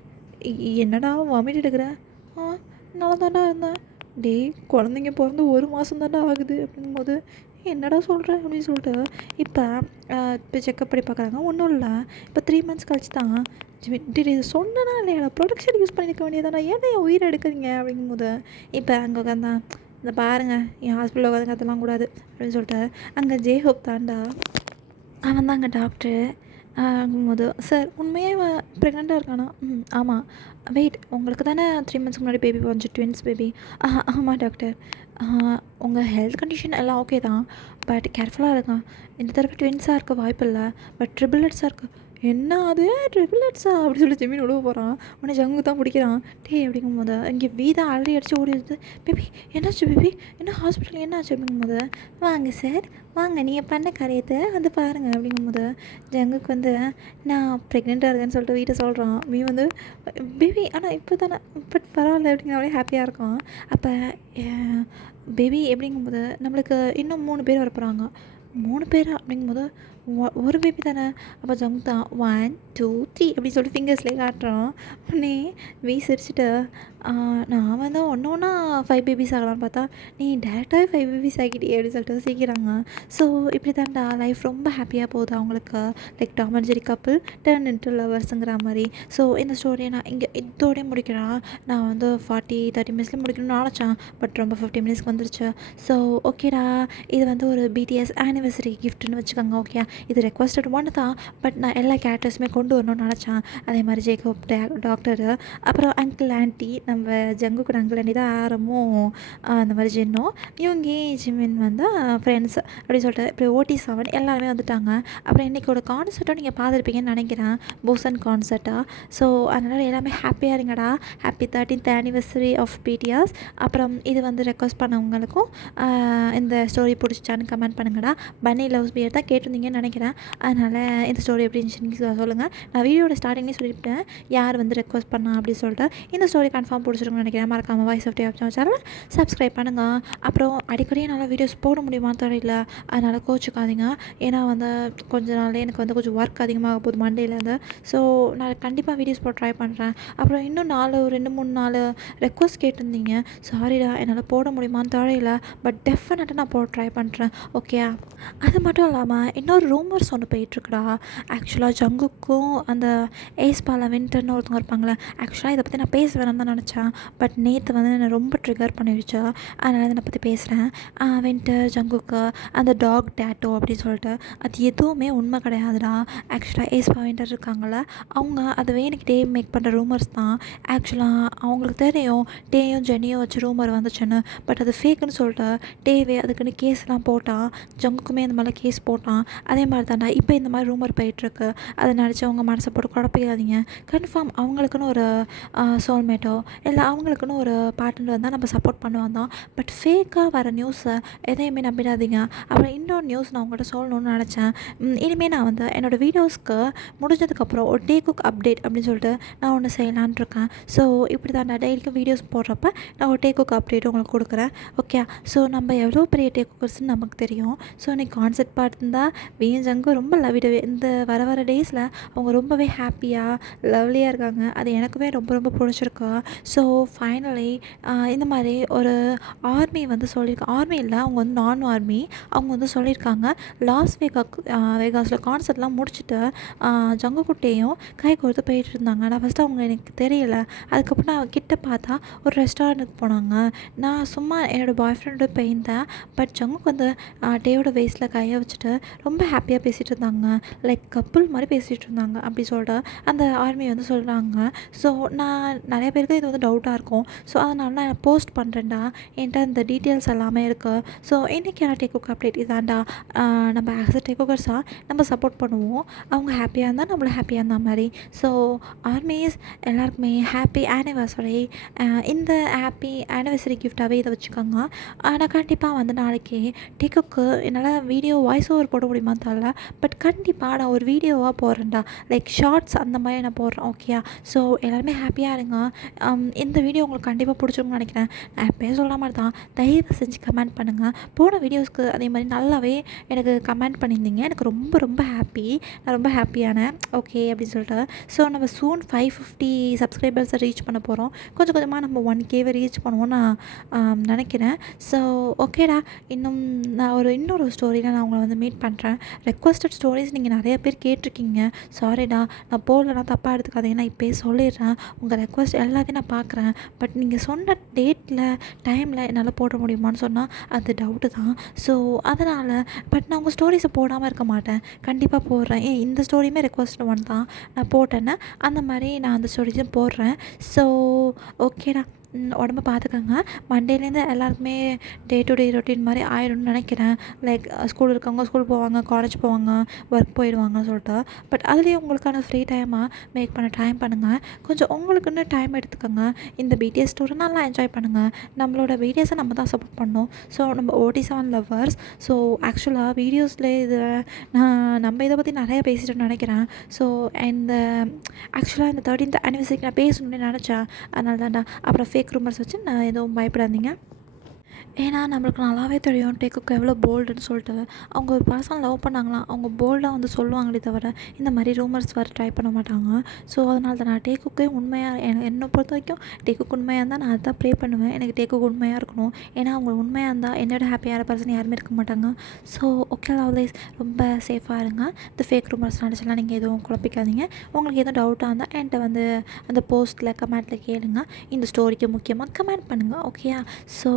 என்னடா வாமிட் எடுக்கிற, நல்லா தாண்டா இருந்தேன், டேய் குழந்தைங்க பிறந்து 1 மாதம் தாண்டா ஆகுது அப்படிங்கும்போது, என்னடா சொல்கிற அப்படின்னு சொல்லிட்டு இப்போ செக்கப் பண்ணி பார்க்குறாங்க. ஒன்றும் இல்லை, இப்போ 3 மந்த்ஸ் கழிச்சு தான் இது சொன்னனா இல்லையா, ப்ரொடக்ஷன் யூஸ் பண்ணியிருக்க வேண்டியதானே, ஏன்னா என் உயிரை எடுக்கிறீங்க அப்படிங்கும்போது, இப்போ அங்கே உட்காந்தான், இந்த பாருங்கள் என் ஹாஸ்பிட்டலில் உட்காந்து கத்தலாம் கூடாது அப்படின்னு சொல்லிட்டு அங்கே ஜேஹோப் தாண்டா, அவன் தான் அங்கே டாக்டரு ஆகும்போது, சார் உண்மையாக இவன் ப்ரெக்னெண்ட்டாக இருக்கானா, ஆமாம், வெயிட் உங்களுக்கு தானே 3 மந்த்ஸ்க்கு முன்னாடி பேபி வந்துச்சு, ட்வின்ஸ் பேபி, ஆமாம் டாக்டர், உங்கள் ஹெல்த் கண்டிஷன் எல்லாம் ஓகே தான், பட் கேர்ஃபுல்லாக இருக்கான், இந்த தடவை ட்வின்ஸாக இருக்க வாய்ப்பு இல்லை, பட் ட்ரிபிளட்ஸாக இருக்குது, என்ன அது ட்ரிபிளட்ஸா அப்படி சொல்லி ஜெமீன் உழுவ போகிறான். உடனே ஜங்கு தான் பிடிக்கிறான். டேய் அப்படிங்கும்போது இங்கே வீதா ஆல்ரெடி அடிச்சு ஓடிடுது. பேபி என்னாச்சு பேபி, என்ன ஹாஸ்பிட்டல் என்னாச்சு அப்படிங்கும்போது, வாங்க சார் வாங்க நீங்கள் பண்ண காரியத்தை வந்து பாருங்கள் அப்படிங்கும்போது ஜங்குக்கு வந்து நான் ப்ரெக்னெண்ட்டாக இருக்கேன்னு சொல்லிட்டு வீட்டை சொல்கிறான். வந்து பேபி ஆனால் இப்போ தானே பட் பரவாயில்ல அப்படிங்கிறவளே ஹாப்பியாக இருக்கான். அப்போ பேபி எப்படிங்கும்போது நம்மளுக்கு இன்னும் 3 பேர் வரப்போகிறாங்க. 3 பேரா அப்படிங்கும்போது ஒரு பேபி தானே. அப்போ ஜங்க் தான் 1 2 3 அப்படின்னு சொல்லிட்டு ஃபிங்கர்ஸ்லேயே காட்டுறான். உடனே சிரிச்சுட்டு நான் வந்து ஒன்று ஒன்றா 5 பேபிஸ் ஆகலான்னு பார்த்தா நீ டேரெக்டாகவே 5 பேபிஸ் ஆகிட்டியே அப்படின்னு சொல்லிட்டு சீக்கிறாங்க. ஸோ இப்படி தான்டா லைஃப் ரொம்ப ஹாப்பியாக போகுது அவங்களுக்கு. Like Tom and Jerry couple turn into லவர்ஸுங்கிற மாதிரி. ஸோ இந்த ஸ்டோரியை நான் இங்கே இதோடய முடிக்கிறேன். நான் வந்து 40-30 மினிட்ஸில் முடிக்கணும்னு நினச்சேன். பட் ரொம்ப 50 மினிட்ஸ்க்கு வந்துருச்சு. ஸோ ஓகேடா, இது வந்து ஒரு பிடிஎஸ் ஆனிவர்சரி கிஃப்ட்னு வச்சுக்கோங்க. ஓகே, இது ரெக்வஸ்டட் ஒன்று தான். பட் நான் எல்லா கேரக்டர்ஸுமே கொண்டு வரணும்னு நினச்சேன். அதே மாதிரி ஜேக்கப் டாக்டரு, அப்புறம் அங்கிள் ஆண்டி, நம்ம ஜங்குக்கு அங்கிள் ஆண்டி தான் ஆரமும் அந்த மாதிரி ஜென்னோ, இவங்க ஜிமின் வந்து ஃப்ரெண்ட்ஸ் அப்படின்னு சொல்லிட்டு இப்படி OT7 எல்லாருமே வந்துட்டாங்க. அப்புறம் இன்றைக்கோட கான்சர்ட்டும் நீங்கள் பார்த்துருப்பீங்கன்னு நினைக்கிறேன், பூசன் கான்சர்ட்டாக. ஸோ அதனால் எல்லாமே ஹாப்பியாக இருங்கடா. Happy 13th anniversary of BTS. அப்புறம் இது வந்து ரெக்வஸ்ட் பண்ணவங்களுக்கும் இந்த ஸ்டோரி பிடிச்சிச்சான்னு கமெண்ட் பண்ணுங்கடா. பன்னி லவ்ஸ் பியர் தான் கேட்டிருந்தீங்கன்னு நினைக்கிறேன். அதனால் இந்த ஸ்டோரி எப்படி இருந்துச்சுன்னு சொல்லுங்கள். நான் வீடியோட ஸ்டார்டிங்லேயே சொல்லிவிட்டேன் யார் வந்து ரெக்வஸ்ட் பண்ணா அப்படின்னு சொல்லிட்டு. இந்த ஸ்டோரி கன்ஃபார்ம் பிடிச்சிருக்குன்னு நினைக்கிறேன். மறக்காமல் voice of day channel subscribe பண்ணுங்கள். அப்புறம் அடிக்கடி என்னால் வீடியோஸ் போட முடியுமான்னு தெரியல, அதனால் கோச்சிக்காதீங்க. ஏன்னா வந்து கொஞ்ச நாள் எனக்கு வந்து கொஞ்சம் ஒர்க் அதிகமாக போகுது மண்டேலேருந்து. ஸோ நான் கண்டிப்பாக வீடியோஸ் போட ட்ரை பண்ணுறேன். அப்புறம் இன்னும் 2-3 ரெக்வஸ்ட் கேட்டிருந்தீங்க. சாரிடா என்னால் போட முடியுமான்னு தெரியல, பட் டெஃபினட்டாக நான் போட ட்ரை பண்ணுறேன். ஓகே, அது மட்டும் இல்லாமல் இன்னொரு ரூமர்ஸ் ஒன்று போயிட்டுருக்குடா. ஆக்சுவலாக ஜங்குக்கும் அந்த ஏஸ்பாலா வின்டர்னு ஒருத்தவங்க இருப்பாங்களே, ஆக்சுவலாக இதை பற்றி நான் பேச வேணாம்னு தான் நினச்சேன். பட் நேற்று வந்து என்னை ரொம்ப ட்ரிகர் பண்ணிடுச்சு. அதனால் இதை பற்றி பேசுகிறேன். வின்டர் ஜங்குக்கு அந்த டாக் டேட்டோ அப்படின்னு சொல்லிட்டு அது எதுவுமே உண்மை கிடையாதுடா. ஆக்சுவலாக ஏஸ்பா வின்டர் இருக்காங்கள, அவங்க அதை வேணுக்கு டே மேக் பண்ணுற ரூமர்ஸ் தான். ஆக்சுவலாக அவங்களுக்கு தெரியும் டேயும் ஜெனியும் வச்சு ரூமர் வந்துச்சுன்னு. பட் அது ஃபேக்குன்னு சொல்லிட்டு டேவே அதுக்குன்னு கேஸ்லாம் போட்டான். ஜங்குக்குமே இந்த மாதிரிலாம் கேஸ் போட்டான். அதே மாதிரி தான்டா இப்போ இந்த மாதிரி ரூமர் போயிட்டுருக்கு. அதை நினச்சி அவங்க மனசை போட்டு குழப்பிக்காதீங்க. கன்ஃபார்ம் அவங்களுக்குன்னு ஒரு சோல்மேட்டோ இல்லை அவங்களுக்குன்னு ஒரு பார்ட்னர் வந்தால் நம்ம சப்போர்ட் பண்ணுவான் தான். பட் ஃபேக்காக வர நியூஸை எதையுமே நம்பிடாதீங்க. அப்புறம் இன்னொரு நியூஸ் நான் உங்கள்கிட்ட சொல்லணும்னு நினச்சேன். இனிமேல் நான் வந்து என்னோடய வீடியோஸ்க்கு முடிஞ்சதுக்கப்புறம் ஒரு டே குக் அப்டேட் அப்படின்னு சொல்லிட்டு நான் ஒன்று செய்யலான் இருக்கேன். ஸோ இப்படி தான் நான் டெய்லிக்கும் வீடியோஸ் போடுறப்ப நான் ஒரு டே குக் அப்டேட் உங்களுக்கு கொடுக்குறேன். ஓகே, ஸோ நம்ம எவ்வளோ பெரிய டே குக்கர்ஸ்ன்னு நமக்கு தெரியும். ஸோ இன்றைக்கி கான்செப்ட் பார்த்துருந்தா ஜங்கு ரொம்ப லவ்விடவே இந்த வர டேஸில் அவங்க ரொம்பவே ஹாப்பியாக லவ்லியாக இருக்காங்க. அது எனக்குமே ரொம்ப ரொம்ப பிடிச்சிருக்கு. ஸோ ஃபைனலி இந்த மாதிரி ஒரு ஆர்மி வந்து சொல்லியிருக்காங்க. ஆர்மி இல்லை, அவங்க வந்து நான் ஆர்மி. அவங்க வந்து சொல்லியிருக்காங்க லாஸ் வேகாஸில் கான்சர்ட்லாம் முடிச்சுட்டு ஜங்குக்குட்டேயும் கை கொடுத்து போயிட்டு இருந்தாங்க. நான் ஃபஸ்ட்டு அவங்க எனக்கு தெரியல. அதுக்கப்புறம் நான் கிட்ட பார்த்தா ஒரு ரெஸ்டாரண்ட்டுக்கு போனாங்க. நான் சும்மா என்னோடய பாய் ஃப்ரெண்டோட போயிருந்தேன். பட் ஜங்குக்கு வந்து டேயோட வேஸில் கையை வச்சுட்டு ரொம்ப ஹாப்பியாக பேசிகிட்டு இருந்தாங்க. லைக் கப்புள் மாதிரி பேசிகிட்டு இருந்தாங்க அப்படி சொல்லிட்டு அந்த ஆர்மி வந்து சொல்கிறாங்க. ஸோ நான் நிறைய பேருக்கு இது வந்து டவுட்டாக இருக்கும். ஸோ அதனால நான் போஸ்ட் பண்ணுறேன்டா. என்கிட்ட இந்த டீட்டெயில்ஸ் எல்லாமே இருக்குது. ஸோ இன்றைக்கான டேக் குக் அப்டேட் இதாண்டா. நம்ம ஆஸ் அ டேக் குக்கர்ஸாக நம்ம சப்போர்ட் பண்ணுவோம். அவங்க ஹாப்பியாக இருந்தால் நம்மளும் ஹாப்பியாக இருந்த மாதிரி. ஸோ ஆர்மிஸ் எல்லாருக்குமே ஹாப்பி ஆனிவர்சரி. இந்த ஹாப்பி ஆனிவர்சரி கிஃப்டாகவே இதை வச்சுக்கோங்க. நான் கண்டிப்பாக வந்து நாளைக்கு டேக் குக்கு என்னால் வீடியோ வாய்ஸ் ஓவர் போட முடியுமான்னு தெரியல. பட் கண்டிப்பாக நான் ஒரு வீடியோவாக போடுறேன்டா. லைக் ஷார்ட்ஸ் அந்த மாதிரி நான் போடுறேன். ஓகே, ஸோ எல்லாருமே ஹாப்பியாக இருங்க. இந்த வீடியோ உங்களுக்கு கண்டிப்பாக பிடிச்சிருக்கும்னு நினைக்கிறேன். நான் எப்போயும் சொல்கிற மாதிரி தான், தயவு செஞ்சு கமெண்ட் பண்ணுங்கள். போன வீடியோஸ்க்கு அதே மாதிரி நல்லாவே எனக்கு கமெண்ட் பண்ணியிருந்தீங்க. எனக்கு ரொம்ப ரொம்ப ஹாப்பி. நான் ரொம்ப ஹாப்பியானேன். ஓகே அப்படின்னு சொல்லிட்டு ஸோ நம்ம சூன் 550 சப்ஸ்கிரைபர்ஸை ரீச் பண்ண போகிறோம். கொஞ்சம் கொஞ்சமாக நம்ம 1Kவை ரீச் பண்ணுவோன்னு நான் நினைக்கிறேன். ஸோ ஓகேடா, நான் இன்னொரு ஸ்டோரியில் நான் உங்களை வந்து மீட் பண்ணுறேன். ரெக்வஸ்டட் ஸ்டோரிஸ் நீங்கள் நிறைய பேர் கேட்டிருக்கீங்க. சாரிடா, நான் போடலன்னா தப்பாக எடுத்துக்காதீங்க. நான் இப்போயே சொல்லிடுறேன். உங்கள் ரெக்வஸ்ட் எல்லாத்தையும் நான் பார்க்குறேன். பட் நீங்கள் சொன்ன டேட்டில் டைமில் என்னால் போட முடியுமான்னு சொன்னால் அது டவுட்டு தான். ஸோ அதனால் பட் நான் உங்கள் ஸ்டோரிஸை போடாமல் இருக்க மாட்டேன். கண்டிப்பாக போடுறேன். இந்த ஸ்டோரியுமே ரெக்வஸ்ட் ஒன் தான். நான் போட்டேன்னா அந்த மாதிரி நான் அந்த ஸ்டோரிஸும் போடுறேன். ஸோ ஓகேடா, உடம்ப பார்த்துக்கோங்க. மண்டேலேருந்து எல்லாருக்குமே டே டு டே ரொட்டீன் மாதிரி ஆயிடும்னு நினைக்கிறேன். லைக் ஸ்கூல் இருக்கவங்க ஸ்கூல் போவாங்க, காலேஜ் போவாங்க, ஒர்க் போயிடுவாங்கன்னு சொல்லிட்டு. பட் அதுலேயும் உங்களுக்கான ஃப்ரீ டைமாக மேக் பண்ண ட்ரை பண்ணுங்கள். கொஞ்சம் உங்களுக்குன்னு டைம் எடுத்துக்கோங்க. இந்த பிடிஎஸ் டூரை நல்லா என்ஜாய் பண்ணுங்கள். நம்மளோட பிடிஎஸை நம்ம தான் சப்போர்ட் பண்ணணும். ஸோ நம்ம OT7 லவ்வர்ஸ். ஸோ ஆக்சுவலாக வீடியோஸில் இது நம்ம இதை பற்றி நிறைய பேசிட்டோம்னு நினைக்கிறேன். ஸோ இந்த ஆக்சுவலாக இந்த 13th ஆனிவர்சரிக்கு நான் பேசணும்னு நினச்சேன். அதனால தான்டா. அப்புறம் ஃபேக் ரூமர்ஸ் வச்சு நான் எதுவும் பயப்படாதீங்க. ஏன்னா நம்மளுக்கு நல்லாவே தெரியும் டேக்குக்கு எவ்வளோ போல்டுன்னு சொல்லிட்டு. அவங்க ஒரு பர்சன் லவ் பண்ணாங்களாம். அவங்க போல்டாக வந்து சொல்லுவாங்களே தவிர இந்த மாதிரி ரூமர்ஸ் வர ட்ரை பண்ண மாட்டாங்க. ஸோ அதனால தான் நான் டேக்குக்கே உண்மையாக என்னை பொறுத்த வரைக்கும் டேக்குக்கு உண்மையாக இருந்தால் நான் அதான் ப்ரே பண்ணுவேன். எனக்கு டேக்குக்கு உண்மையாக இருக்கணும். ஏன்னா அவங்க உண்மையாக இருந்தால் என்னோட ஹாப்பியான பர்சன் யாருமே இருக்க மாட்டாங்க. ஸோ ஓகே லவ்லீஸ், ரொம்ப சேஃபாக இருங்க. இந்த ஃபேக் ரூமர்ஸ் நினச்சலாம் நீங்கள் எதுவும் குழப்பிக்காதீங்க. உங்களுக்கு எதுவும் டவுட்டாக இருந்தால் என்கிட்ட வந்து அந்த போஸ்ட்டில் கமெண்ட்டில் கேளுங்க. இந்த ஸ்டோரிக்கு முக்கியமாக கமெண்ட் பண்ணுங்கள். ஓகேயா? So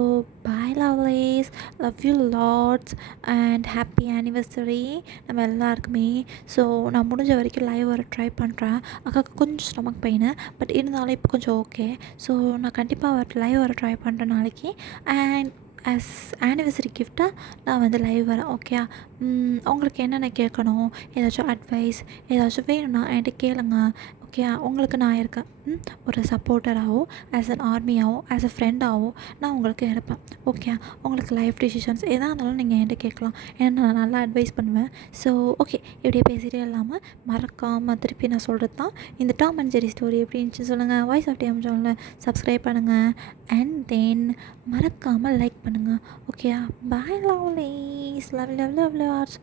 bye lovelies, love you lots and happy anniversary நம்ம எல்லாருக்குமே. ஸோ நான் முடிஞ்ச வரைக்கும் லைவ் வர ட்ரை பண்ணுறேன். அக்காவுக்கு கொஞ்சம் ஸ்டொமக் பெயின், பட் இருந்தாலும் இப்போ கொஞ்சம் ஓகே. ஸோ நான் கண்டிப்பாக லைவ் வர ட்ரை பண்ணுறேன் நாளைக்கு. அண்ட் ஆஸ் ஆனிவர்சரி கிஃப்டாக நான் வந்து லைவ் வரேன். ஓகே? உங்களுக்கு என்னென்ன கேட்கணும், ஏதாச்சும் அட்வைஸ் ஏதாச்சும் வேணும்னா என்கிட்ட கேளுங்க. ஓகே? உங்களுக்கு நான் இருக்கேன். ஒரு சப்போர்ட்டராகவோ, ஆஸ் அன் ஆர்மியாகவோ, ஆஸ் அ ஃப்ரெண்டாகவோ நான் உங்களுக்கு இருப்பேன். ஓகே? உங்களுக்கு லைஃப் டிசிஷன்ஸ் எதாக இருந்தாலும் நீங்கள் என்கிட்ட கேட்கலாம். ஏன்னா நான் நல்லா அட்வைஸ் பண்ணுவேன். ஸோ ஓகே, இப்படியே பேசிகிட்டே இல்லாமல் மறக்காமல் திருப்பி நான் சொல்கிறது தான், இந்த டாம் அண்ட் ஜெரி ஸ்டோரி எப்படி இருந்துச்சு சொல்லுங்கள். வாய்ஸ் ஆஃப் டிஎம் சேனலில் சப்ஸ்கிரைப் பண்ணுங்கள். அண்ட் தென் மறக்காமல் லைக் பண்ணுங்கள். Okay? Bye lovelies, love love love love.